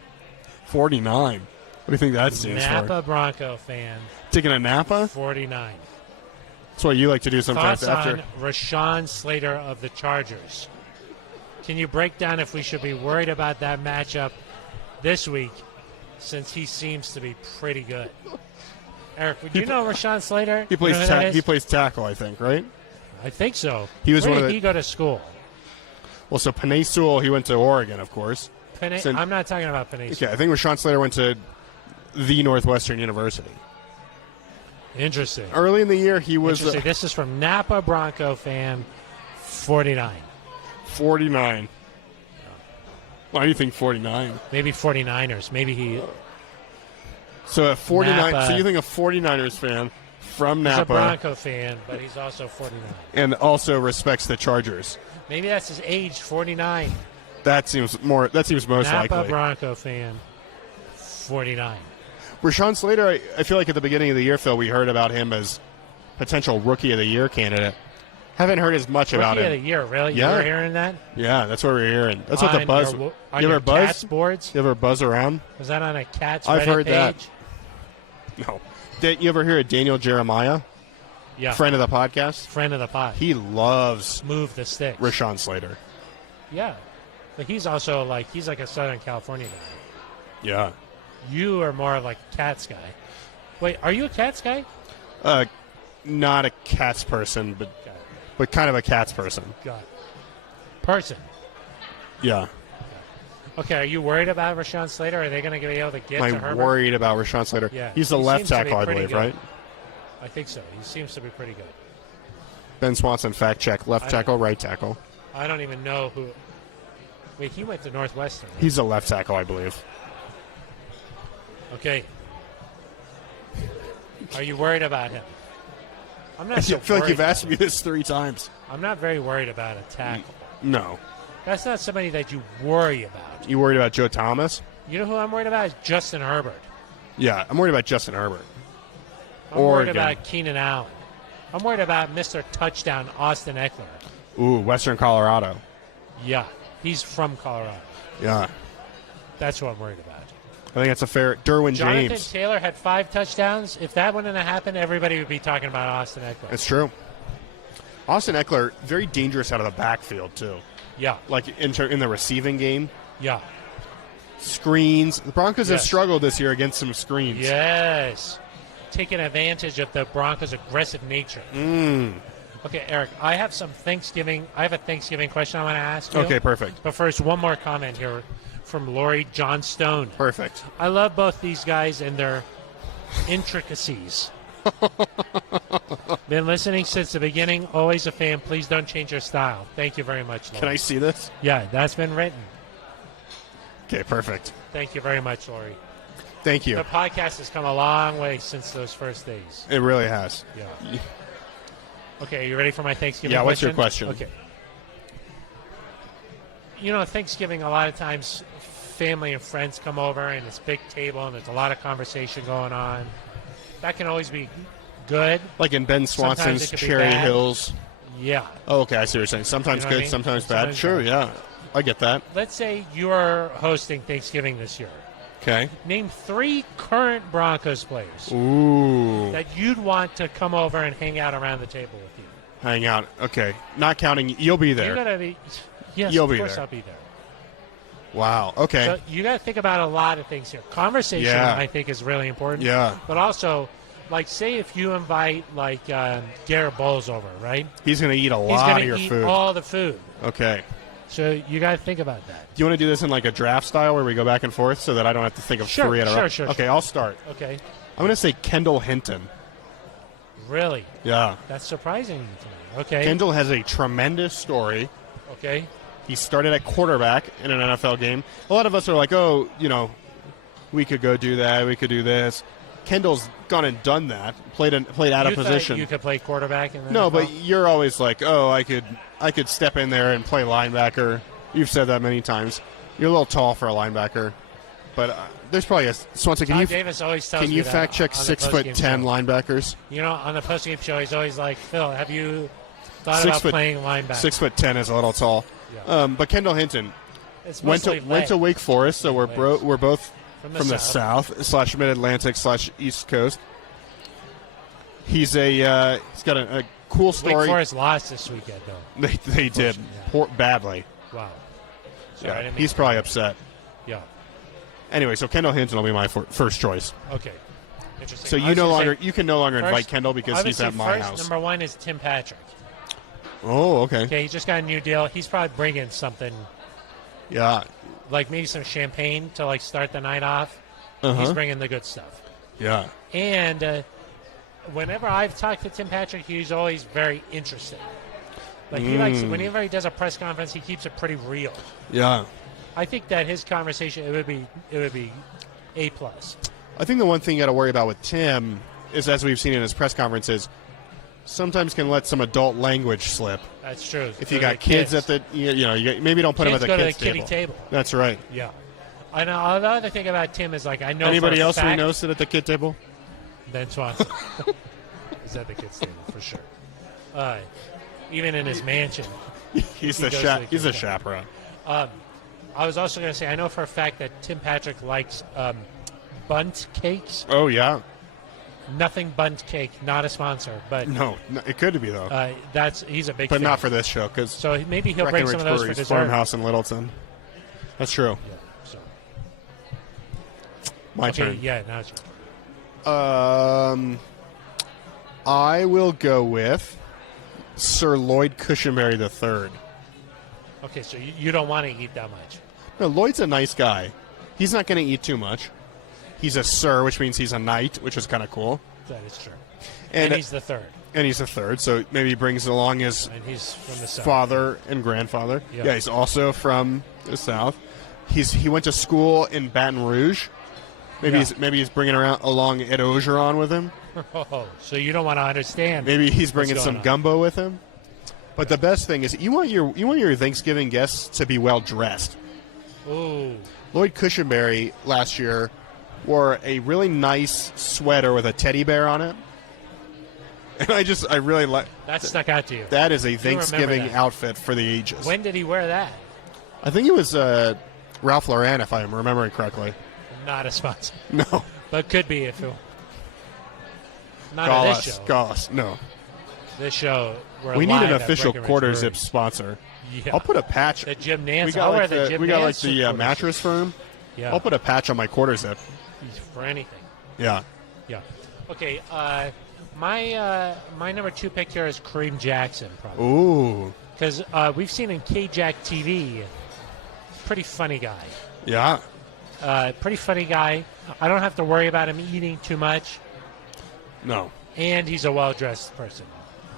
49. What do you think that stands Napa for? Bronco fan Taking a Napa? 49. That's what you like to do sometimes Thoughts after. on Rashawn Slater of the Chargers. Can you break down if we should be worried about that matchup this week, since he seems to be pretty good? Eric, would you know Rashawn Slater? He plays You know who that is? he plays tackle, I think, right? I think so. He was Where one of did the- he go to school? Well, so Penei Sewell, he went to Oregon, of course. I'm not talking about Penny. Okay, I think Rashawn Slater went to the Northwestern University. Interesting. Early in the year, he was Interesting. This is from Napa Bronco fan 49. 49. Why do you think 49? Maybe 49ers. Maybe he. So a 49. Napa. So you think a 49ers fan from He's a Napa Bronco fan, but he's also 49. and also respects the Chargers. Maybe that's his age, 49. That seems most Napa likely. Bronco fan 49. Rashawn Slater, I feel like at the beginning of the year, Phil, we heard about him as potential Rookie of the Year candidate. Haven't heard as much about Rookie him. of the year, really? Yeah. You were hearing that? Yeah, that's what we're hearing. That's what the buzz. On You your ever buzz? Cats boards? You ever buzz around? Was that on a Cats I've Reddit heard that. page? No. Did you ever hear of Daniel Jeremiah? Yeah. Friend of the podcast? Friend of the pod. He loves Move the sticks. Rashawn Slater. Yeah. But he's also he's like a Southern California guy. Yeah. You are more like a Cats guy. Wait, are you a Cats guy? Not a Cats person, Got it. but kind of a Cats person. Got it. Person. Yeah. Okay, are you worried about Rashawn Slater? Are they going to be able to get to I'm Herbert? worried about Rashawn Slater. Yeah. He's the He left seems to be tackle, I pretty believe, good. right? I think so. He seems to be pretty good. Ben Swanson, fact check. Left tackle, right tackle. I don't even know who. Wait, he went to Northwestern. Right? He's a left tackle, I believe. Okay. Are you worried about him? I'm not I so feel like worried you've asked about me him. this 3 times. I'm not very worried about a tackle. No. That's not somebody that you worry about. You worried about Joe Thomas? You know who I'm worried about? Is Justin Herbert. Yeah, I'm worried about Justin Herbert. I'm worried Oregon. about Keenan Allen. I'm worried about Mr. Touchdown Austin Eckler. Ooh, Western Colorado. Yeah, he's from Colorado. Yeah. That's what I'm worried about. I think that's a fair. Derwin Jonathan James. Taylor had 5 touchdowns. If that wouldn't have happened, everybody would be talking about Austin Eckler. That's true. Austin Eckler, very dangerous out of the backfield, too. Yeah, Like in the receiving game. yeah. Screens. The Broncos have Yes. struggled this year against some screens. Yes. Taking advantage of the Broncos' aggressive nature. Okay, Eric, I have a Thanksgiving question I want to ask you. Okay, perfect. But first, one more comment here from Lori Johnstone. Perfect. I love both these guys and their intricacies. Been listening since the beginning. Always a fan. Please don't change your style. Thank you very much, Lori. Can I see this? Yeah, that's been written. Okay, perfect. Thank you very much, Lori. Thank you. The podcast has come a long way since those first days. It really has. Yeah. Okay, are you ready for my Thanksgiving Yeah, what's question? your question? Okay. You know, Thanksgiving, a lot of times family and friends come over and it's a big table and there's a lot of conversation going on. That can always be good. Like in Ben Sometimes Swanson's it could be Cherry bad. Hills. Yeah. Oh, okay, I see what you're saying. Sometimes You know what good, I mean? sometimes bad. Sometimes Sure, bad. yeah. I get that. Let's say you're hosting Thanksgiving this year. Okay. Name 3 current Broncos players Ooh. that you'd want to come over and hang out around the table with you. Hang out. Okay. Not counting. You'll be there. You gotta be. Yes, You'll of be course there. I'll be there. Wow. Okay. So you got to think about a lot of things here. Conversation, Yeah. I think, is really important. Yeah. But also, like, say if you invite like Garrett Bowles over, right? He's going to eat a He's lot going of your to eat food. all the food. Okay. So you got to think about that. Do you want to do this in like a draft style where we go back and forth so that I don't have to think of Sure, three in a row? sure. Okay, I'll start. Okay. I'm going to say Kendall Hinton. Really? Yeah. That's surprising to me. Okay. Kendall has a tremendous story. Okay. He started at quarterback in an NFL game. A lot of us are like, oh, we could go do that. We could do this. Kendall's gone and done that. Played out of You thought position. you could play quarterback in the No, NFL? but you're always like, oh, I could step in there and play linebacker. You've said that many times. You're a little tall for a linebacker, but there's probably a Swanson. Todd Davis always tells can me you that fact check on the 6'10" postgame show. linebackers? On the postgame show, he's always like, Phil, have you thought 6 about foot- playing linebacker? 6'10" is a little tall. Yeah. But Kendall Hinton It's went mostly to Wake Forest, so we're legs. we're both From from the the south / Mid-Atlantic / East Coast. He's he's got a cool Wake story. Forest lost this weekend, though. They did Yeah. badly. Wow. Sorry, I Yeah, didn't mean he's to- probably upset. Yeah. Anyway, so Kendall Hinton will be my first choice. Okay. Interesting. So I was gonna say, you can no longer invite first- Kendall because he's obviously at my first, house. Number one is Tim Patrick. Oh, okay. Okay, he just got a new deal. He's probably bringing something, Yeah. like maybe some champagne to like start the night off. Uh-huh. He's bringing the good stuff. Yeah. And whenever I've talked to Tim Patrick, he's always very interesting. Like he likes whenever he does a press conference, he keeps it pretty real. Yeah. I think that his conversation it would be A+. I think the one thing you got to worry about with Tim is, as we've seen in his press conferences, sometimes can let some adult language slip. That's true. If you got kids at the, maybe don't put them at the go to kids the kiddie table. That's right. Yeah. I know. The other thing about Tim is like I know Anybody for a else we fact, know sit at the kid table? Ben Swanson is at the kids table for sure. Even in his mansion. He's He the goes to the he's kids' a table. chaperone. I was also going to say I know for a fact that Tim Patrick likes bunt cakes. Oh yeah. Nothing bunt cake, not a sponsor, but No, it could be though, he's a big but fan. not for this show because So maybe he'll bring some of those for dessert. Farmhouse in Littleton. That's true. Yeah, so. My Okay, turn. yeah, now it's your turn. I will go with Sir Lloyd Cushenberry III. Okay, so you don't want to eat that much. No, Lloyd's a nice guy. He's not going to eat too much. He's a sir, which means he's a knight, which is kind of cool. That is true. And he's the third. And he's the third, so maybe he brings along his And he's from the south. father and grandfather. Yeah. Yeah, he's also from the South. He went to school in Baton Rouge. Maybe Yeah. he's bringing along Ed Ogeron with him. Oh, so you don't want to understand. Maybe he's bringing what's some going on. gumbo with him. But the best thing is you want your Thanksgiving guests to be well dressed. Ooh. Lloyd Cushenberry last year wore a really nice sweater with a teddy bear on it. And I really like That stuck out to you. that is a remember Thanksgiving that. outfit for the ages. When did he wear that? I think it was Ralph Lauren, if I'm remembering correctly. Not a sponsor. No. But could be if it... Not at this show. Goss. No. This show, we're We need live an at official Breckenridge quarter Brewery. zip sponsor. Yeah. I'll put a patch. The Jim Nance. We got I'll like wear the Jim we got like Nance the quarter mattress firm. Yeah. I'll put a patch on my quarter zip. For anything. Yeah. Yeah. Okay. My number 2 pick here is Kareem Jackson, probably. Ooh. Because we've seen in K-Jack TV, pretty funny guy. Yeah. Pretty funny guy. I don't have to worry about him eating too much. No. And he's a well-dressed person.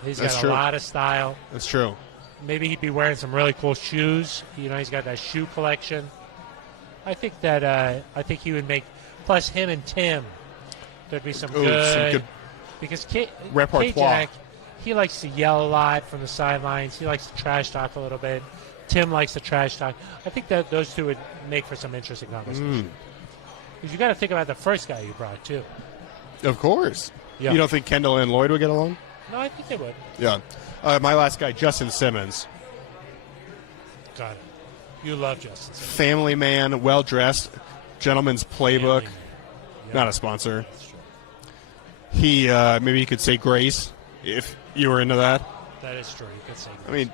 He's That's got true. a lot of style. That's true. Maybe he'd be wearing some really cool shoes. He's got that shoe collection. I think he would make. Plus him and Tim, there'd be some good. Because repertoire. K-Jack, he likes to yell a lot from the sidelines. He likes to trash talk a little bit. Tim likes to trash talk. I think that those two would make for some interesting conversation. Because you got to think about the first guy you brought too. Of course. Yeah. You don't think Kendall and Lloyd would get along? No, I think they would. Yeah. My last guy, Justin Simmons. Got it. You love Justin. Family man, well dressed, gentleman's playbook. Family man. Yeah. Not a sponsor. That's true. He maybe you could say grace if you were into that. That is true. You could say that. I mean,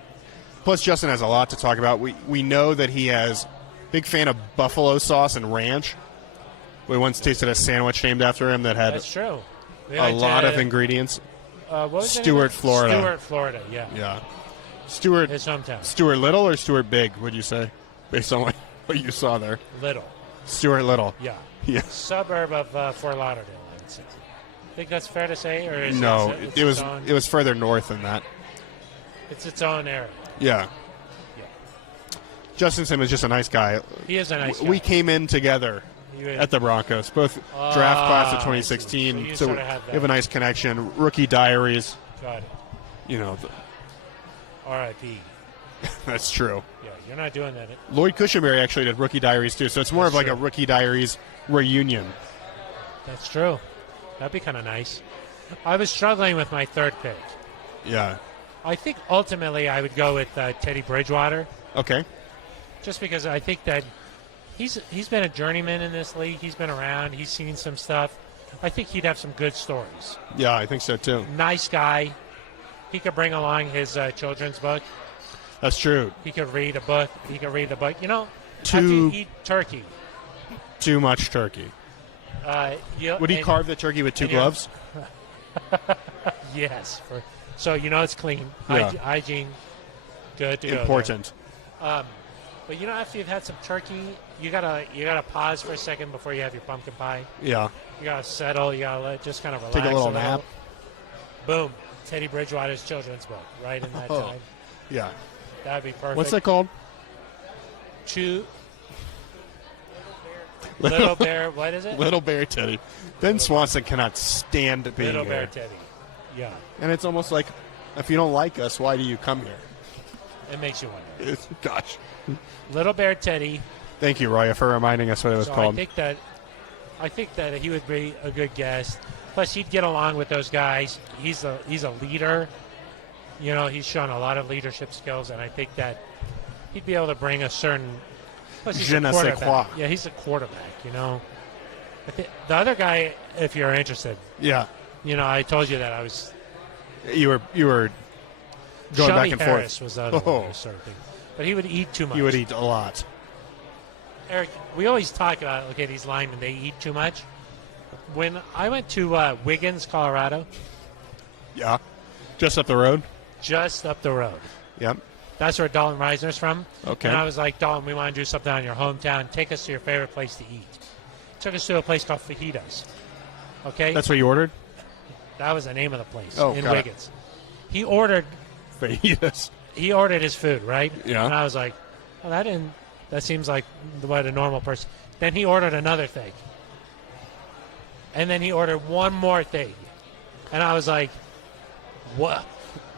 plus Justin has a lot to talk about. We know that he has big fan of buffalo sauce and ranch. We once tasted a sandwich named after him that had That's true. a lot of ingredients. What was Stuart, Florida. Stuart, Florida, yeah. Yeah. Stuart. His hometown. Stuart Little or Stuart Big, would you say, based on what you saw there? Little. Stuart Little. Yeah. Yeah. Suburb of Fort Lauderdale, I would say. Think that's fair to say, or is No, it was further north than that. It's its own area. Yeah. Yeah. Justin Simmons is just a nice guy. He is a nice guy. We came in together at the Broncos, both draft class of 2016. So we have a nice connection. Rookie diaries. Got it. You know. R.I.P. That's true. Yeah, you're not doing that. Lloyd Cushenberry actually did rookie diaries too, so it's more of like a rookie diaries reunion. That's true. That'd be kind of nice. I was struggling with my third pick. Yeah. I think ultimately I would go with Teddy Bridgewater. Okay. Just because I think that he's been a journeyman in this league. He's been around. He's seen some stuff. I think he'd have some good stories. Yeah, I think so too. Nice guy. He could bring along his children's book. That's true. He could read a book. He could read the book. You know, after you eat turkey. Too much turkey. Would he carve the turkey with two gloves? Yes. So you know it's clean. Yeah. Hygiene. Good to go. Important. But you know, after you've had some turkey, you gotta pause for a second before you have your pumpkin pie. Yeah. You gotta settle. You gotta just kind of relax. Take a little nap. Boom. Teddy Bridgewater's children's book. Right in that time. Yeah. That'd be perfect. What's that called? Little Bear. What is it? Little Bear Teddy. Ben Swanson cannot stand being Little here. Bear Teddy. Yeah. And it's almost like, if you don't like us, why do you come here? It makes you wonder. Gosh. Little Bear Teddy. Thank you, Roya, for reminding us what it was called. I think that he would be a good guest. Plus, he'd get along with those guys. He's a leader. You know, he's shown a lot of leadership skills, and I think that he'd be able to bring a certain. Plus, he's a quarterback. Yeah, he's a quarterback. You know, the other guy, if you're interested. Yeah. You know, I told you that I was. You were going Shelby back and Harris forth. Was the other one, sort of thing. But he would eat too much. He would eat a lot. Eric, we always talk about these linemen. They eat too much. When I went to Wiggins, Colorado. Yeah. Just up the road. Just up the road. Yep. That's where Dalton Reisner's from. Okay. And I was like, Dalton, we want to do something on your hometown. Take us to your favorite place to eat. Took us to a place called Fajitas. Okay? That's what you ordered? That was the name of the place in got Wiggins. He ordered fajitas. He ordered his food, right? Yeah. And I was like, well, that seems like what a normal person. Then he ordered another thing. And then he ordered one more thing. And I was like, what?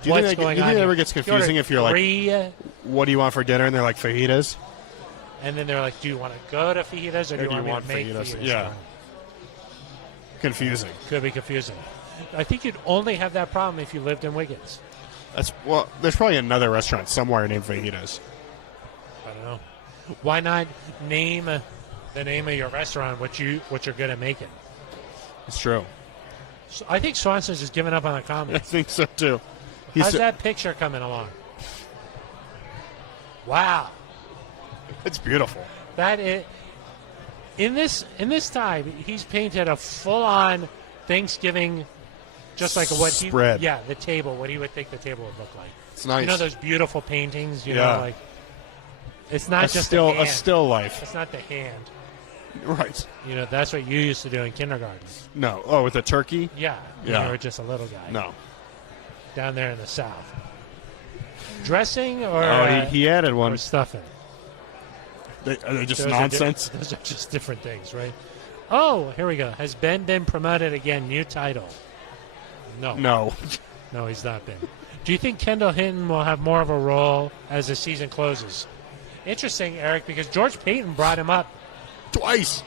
What's going on? Do you think it ever gets confusing if you're like, what do you want for dinner? And they're like, fajitas. And then they're like, do you want to go to fajitas or do you want me to make fajitas? Yeah. Confusing. Could be confusing. I think you'd only have that problem if you lived in Wiggins. There's probably another restaurant somewhere named Fajitas. I don't know. Why not name the name of your restaurant what you're good at making? It's true. So I think Swanson's just giving up on the comedy. I think so too. How's that picture coming along? Wow. It's beautiful. That is, in this time, he's painted a full-on Thanksgiving, just like what spread. The table. What he would think the table would look like. It's nice. You know those beautiful paintings. You know, like it's not just a still life. It's not the hand. Right. You know, that's what you used to do in kindergarten. No. Oh, with a turkey? Yeah. You were just a little guy. No. Down there in the South. Dressing or he added one. Or stuffing. Are they just nonsense? Those are just different things, right? Oh, here we go. Has Ben been promoted again? New title. No. No, he's not been. Do you think Kendall Hinton will have more of a role as the season closes? Interesting, Eric, because George Payton brought him up twice.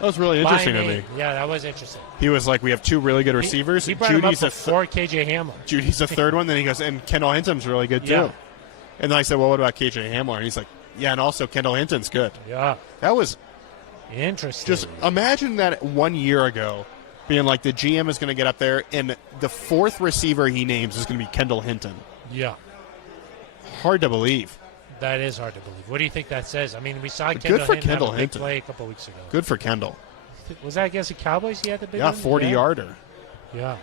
That was really interesting to me. Yeah, that was interesting. He was like, we have two really good receivers. He brought him up before KJ Hamler. Judy's the third one. Then he goes, and Kendall Hinton's really good too. Yeah. And then I said, well, what about KJ Hamler? And he's like, yeah, and also Kendall Hinton's good. Yeah. That was interesting. Just imagine that 1 year ago, being like the GM is going to get up there, and the fourth receiver he names is going to be Kendall Hinton. Yeah. Hard to believe. That is hard to believe. What do you think that says? I mean, we saw Kendall Hinton play a couple weeks ago. Good for Kendall. Was that against the Cowboys he had the big Yeah, one? 40-yarder. Yeah.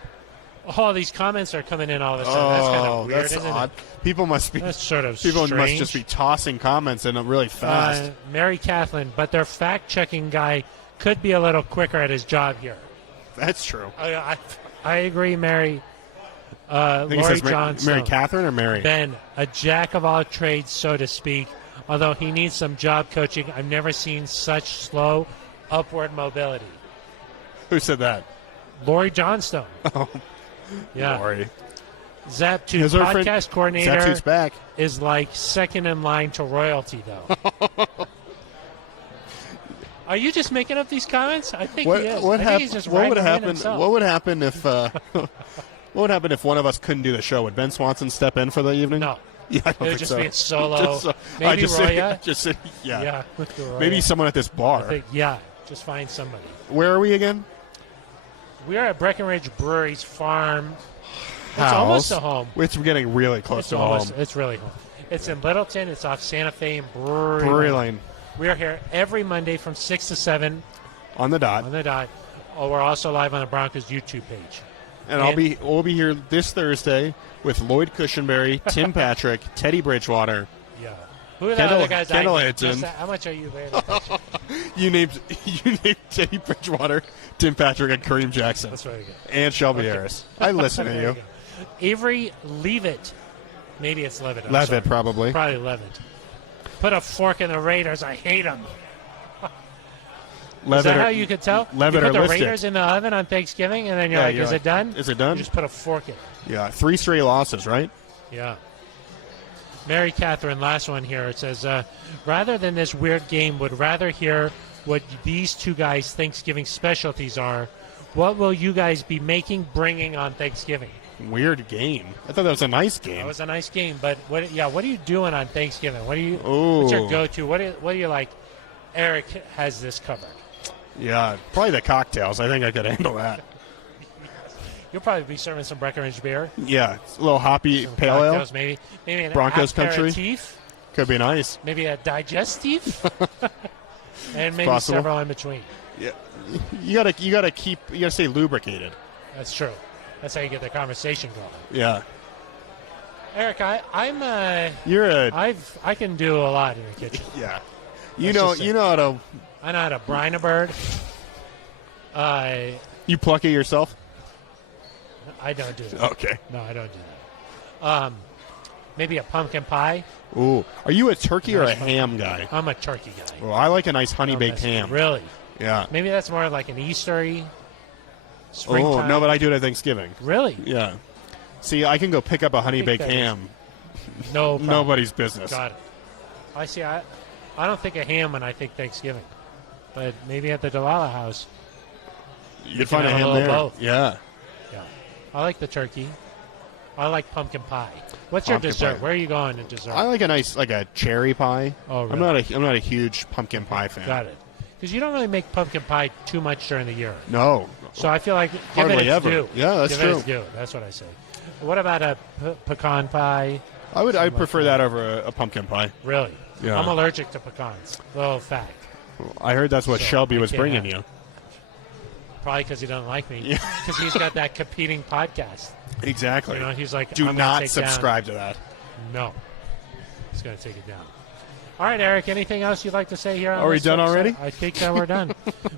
Oh, these comments are coming in all of a sudden. That's kind of weird, isn't odd. it? People must be. That's sort of People strange. must just be tossing comments in really fast. Mary Kathleen, but their fact-checking guy could be a little quicker at his job here. That's true. I agree, Mary. I think Lori it says Johnstone. Mary Catherine or Mary? Ben, a jack of all trades, so to speak. Although he needs some job coaching, I've never seen such slow upward mobility. Who said that? Lori Johnstone. Oh, yeah. Lori. Zap2 podcast coordinator Zap2's back. is like second in line to royalty, though. Are you just making up these comments? I think he is. I think he's just writing them in himself. What would happen if what would happen if one of us couldn't do the show? Would Ben Swanson step in for the evening? No. Yeah, I don't It would think just so. be a solo. Maybe Roya. Yeah. Roya. Maybe someone at this bar. Just find somebody. Where are we again? We are at Breckenridge Brewery's farm. It's House. almost a home. It's getting really close to home. It's really home. It's in Littleton. It's off Santa Fe and Brewery Lane. We are here every Monday from 6 to 7. On the dot. Oh, we're also live on the Broncos YouTube page. And we'll be here this Thursday with Lloyd Cushenberry, Tim Patrick, Teddy Bridgewater. Yeah. Who are the other guys? Kendall Hinton. How much are you paying attention? You named Teddy Bridgewater, Tim Patrick, and Kareem Jackson. That's very good. And Shelby Harris. I listen to you. Avery Leavitt. Maybe it's Levitt. Levitt, probably. Probably Levitt. Put a fork in the Raiders. I hate them. Is that how you could tell? Levitt you put or the Listic. Raiders in the oven on Thanksgiving, and then you're like, is it done? Is it done? You just put a fork in. Yeah, 3 straight losses, right? Yeah. Mary Catherine, last one here. It says, rather than this weird game, would rather hear what these two guys' Thanksgiving specialties are. What will you guys be bringing on Thanksgiving? Weird game. I thought that was a nice game. That was a nice game, but what are you doing on Thanksgiving? What's your go-to? What do you like? Eric has this covered. Yeah, probably the cocktails. I think I could handle that. You'll probably be serving some Breckenridge beer. Yeah, a little hoppy Some pale ale. cocktails, maybe an Broncos country. aperitif, Could be nice. maybe a digestif, and maybe possible. several in between. Yeah, you gotta stay lubricated. That's true. That's how you get the conversation going. Yeah, Eric, I can do a lot in the kitchen. yeah. Let's just say. You know how to. I know how to brine a bird. You pluck it yourself. I don't do that. Okay. No, I don't do that. Maybe a pumpkin pie. Ooh, are you a turkey or a ham guy? I'm a turkey guy. Well, I like a nice honey baked Don't mess ham. with me. Really? Yeah. Maybe that's more like an Eastery. Springtime. Oh no, but I do it at Thanksgiving. Really? Yeah. See, I can go pick up a honey baked that is- ham. No problem. Nobody's business. Got it. I see. I don't think of ham when I think Thanksgiving, but maybe at the Delilah house. You'd find a have a ham little there. both. Yeah. Yeah. I like the turkey. I like pumpkin pie. What's your Pumpkin dessert? pie. Where are you going to dessert? I like a nice a cherry pie. Oh, really? I'm not a huge pumpkin pie fan. Got it. Because you don't really make pumpkin pie too much during the year. No. So I feel like give Hardly it its ever. due. Yeah, that's give true. It its due. That's what I say. What about a pecan pie? I'd prefer that over a pumpkin pie. Really? Yeah. I'm allergic to pecans. Little fact. I heard that's what So Shelby I was can't bringing have you. Probably because he doesn't like me. Yeah. Because he's got that competing podcast. Exactly. You know, he's like, do I'm gonna not take subscribe to that. Down. No. He's going to take it down. All right, Eric, anything else you'd like to say here? On Are we this done episode? already? I think we're done.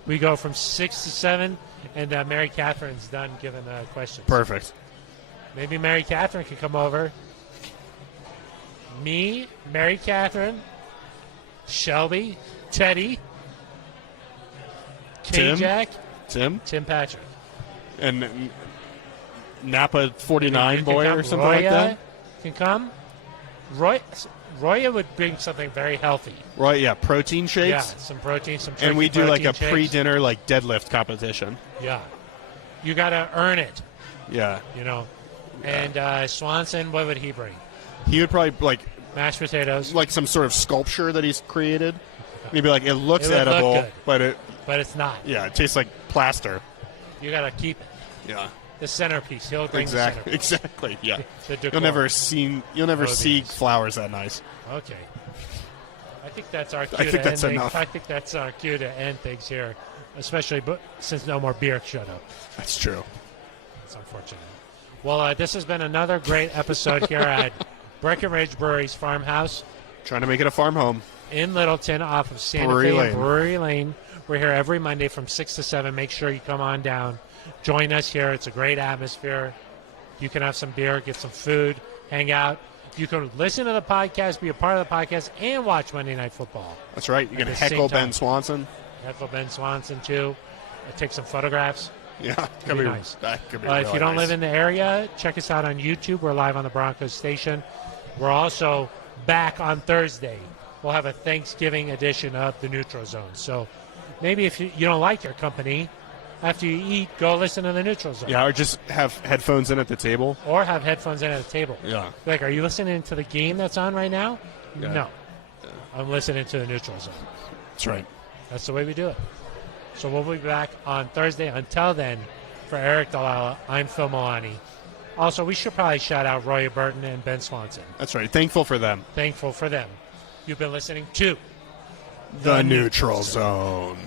We go from 6 to 7, and Mary Catherine's done giving questions. Perfect. Maybe Mary Catherine can come over. Me, Mary Catherine, Shelby, Teddy, Tim? K-Jack, Tim Tim Patrick. and Napa 49 You can boy come. or something like Roya that. can come. Roya would bring something very healthy. Right, yeah, protein shakes. Yeah, some protein, some turkey And we do like a protein shakes. pre-dinner deadlift competition. Yeah. You got to earn it, Yeah. you know. And Swanson, what would he bring? He would probably Mashed potatoes. like some sort of sculpture that he's created. Maybe it looks It would look edible, good. but But it's not. it tastes like plaster. You got to keep Yeah. the centerpiece. He'll bring Exactly. the centerpiece. Exactly. Yeah. The decor. You'll never That would be see nice. flowers that nice. Okay. I think that's our cue I think to that's end enough. things. I think that's our cue to end things here, especially since no more beer showed up. That's true. It's unfortunate. Well, this has been another great episode here at Breckenridge Brewery's Farmhouse Trying to make it a farm home. in Littleton off of Santa Brewery Fe Lane. and Brewery Lane. We're here every Monday from 6 to 7. Make sure you come on down. Join us here. It's a great atmosphere. You can have some beer, get some food, hang out. You can listen to the podcast, be a part of the podcast, and watch Monday Night Football. That's right. You can the same heckle time. Ben Swanson. Heckle Ben Swanson, too. Take some photographs. Yeah. Could be nice. That could be If really you don't nice. live in the area, check us out on YouTube. We're live on the Broncos station. We're also back on Thursday. We'll have a Thanksgiving edition of the Neutral Zone. So maybe if you don't like your company, after you eat, go listen to the Neutral Zone. Yeah, or just have headphones in at the table. Or have headphones in at the table. Yeah. Like, are you listening to the game that's on right now? Yeah. No. I'm listening to the Neutral Zone. That's right. That's the way we do it. So we'll be back on Thursday. Until then, for Eric Dalala, I'm Phil Milani. Also, we should probably shout out Roy Burton and Ben Swanson. That's right. Thankful for them. Thankful for them. You've been listening to The Neutral Zone.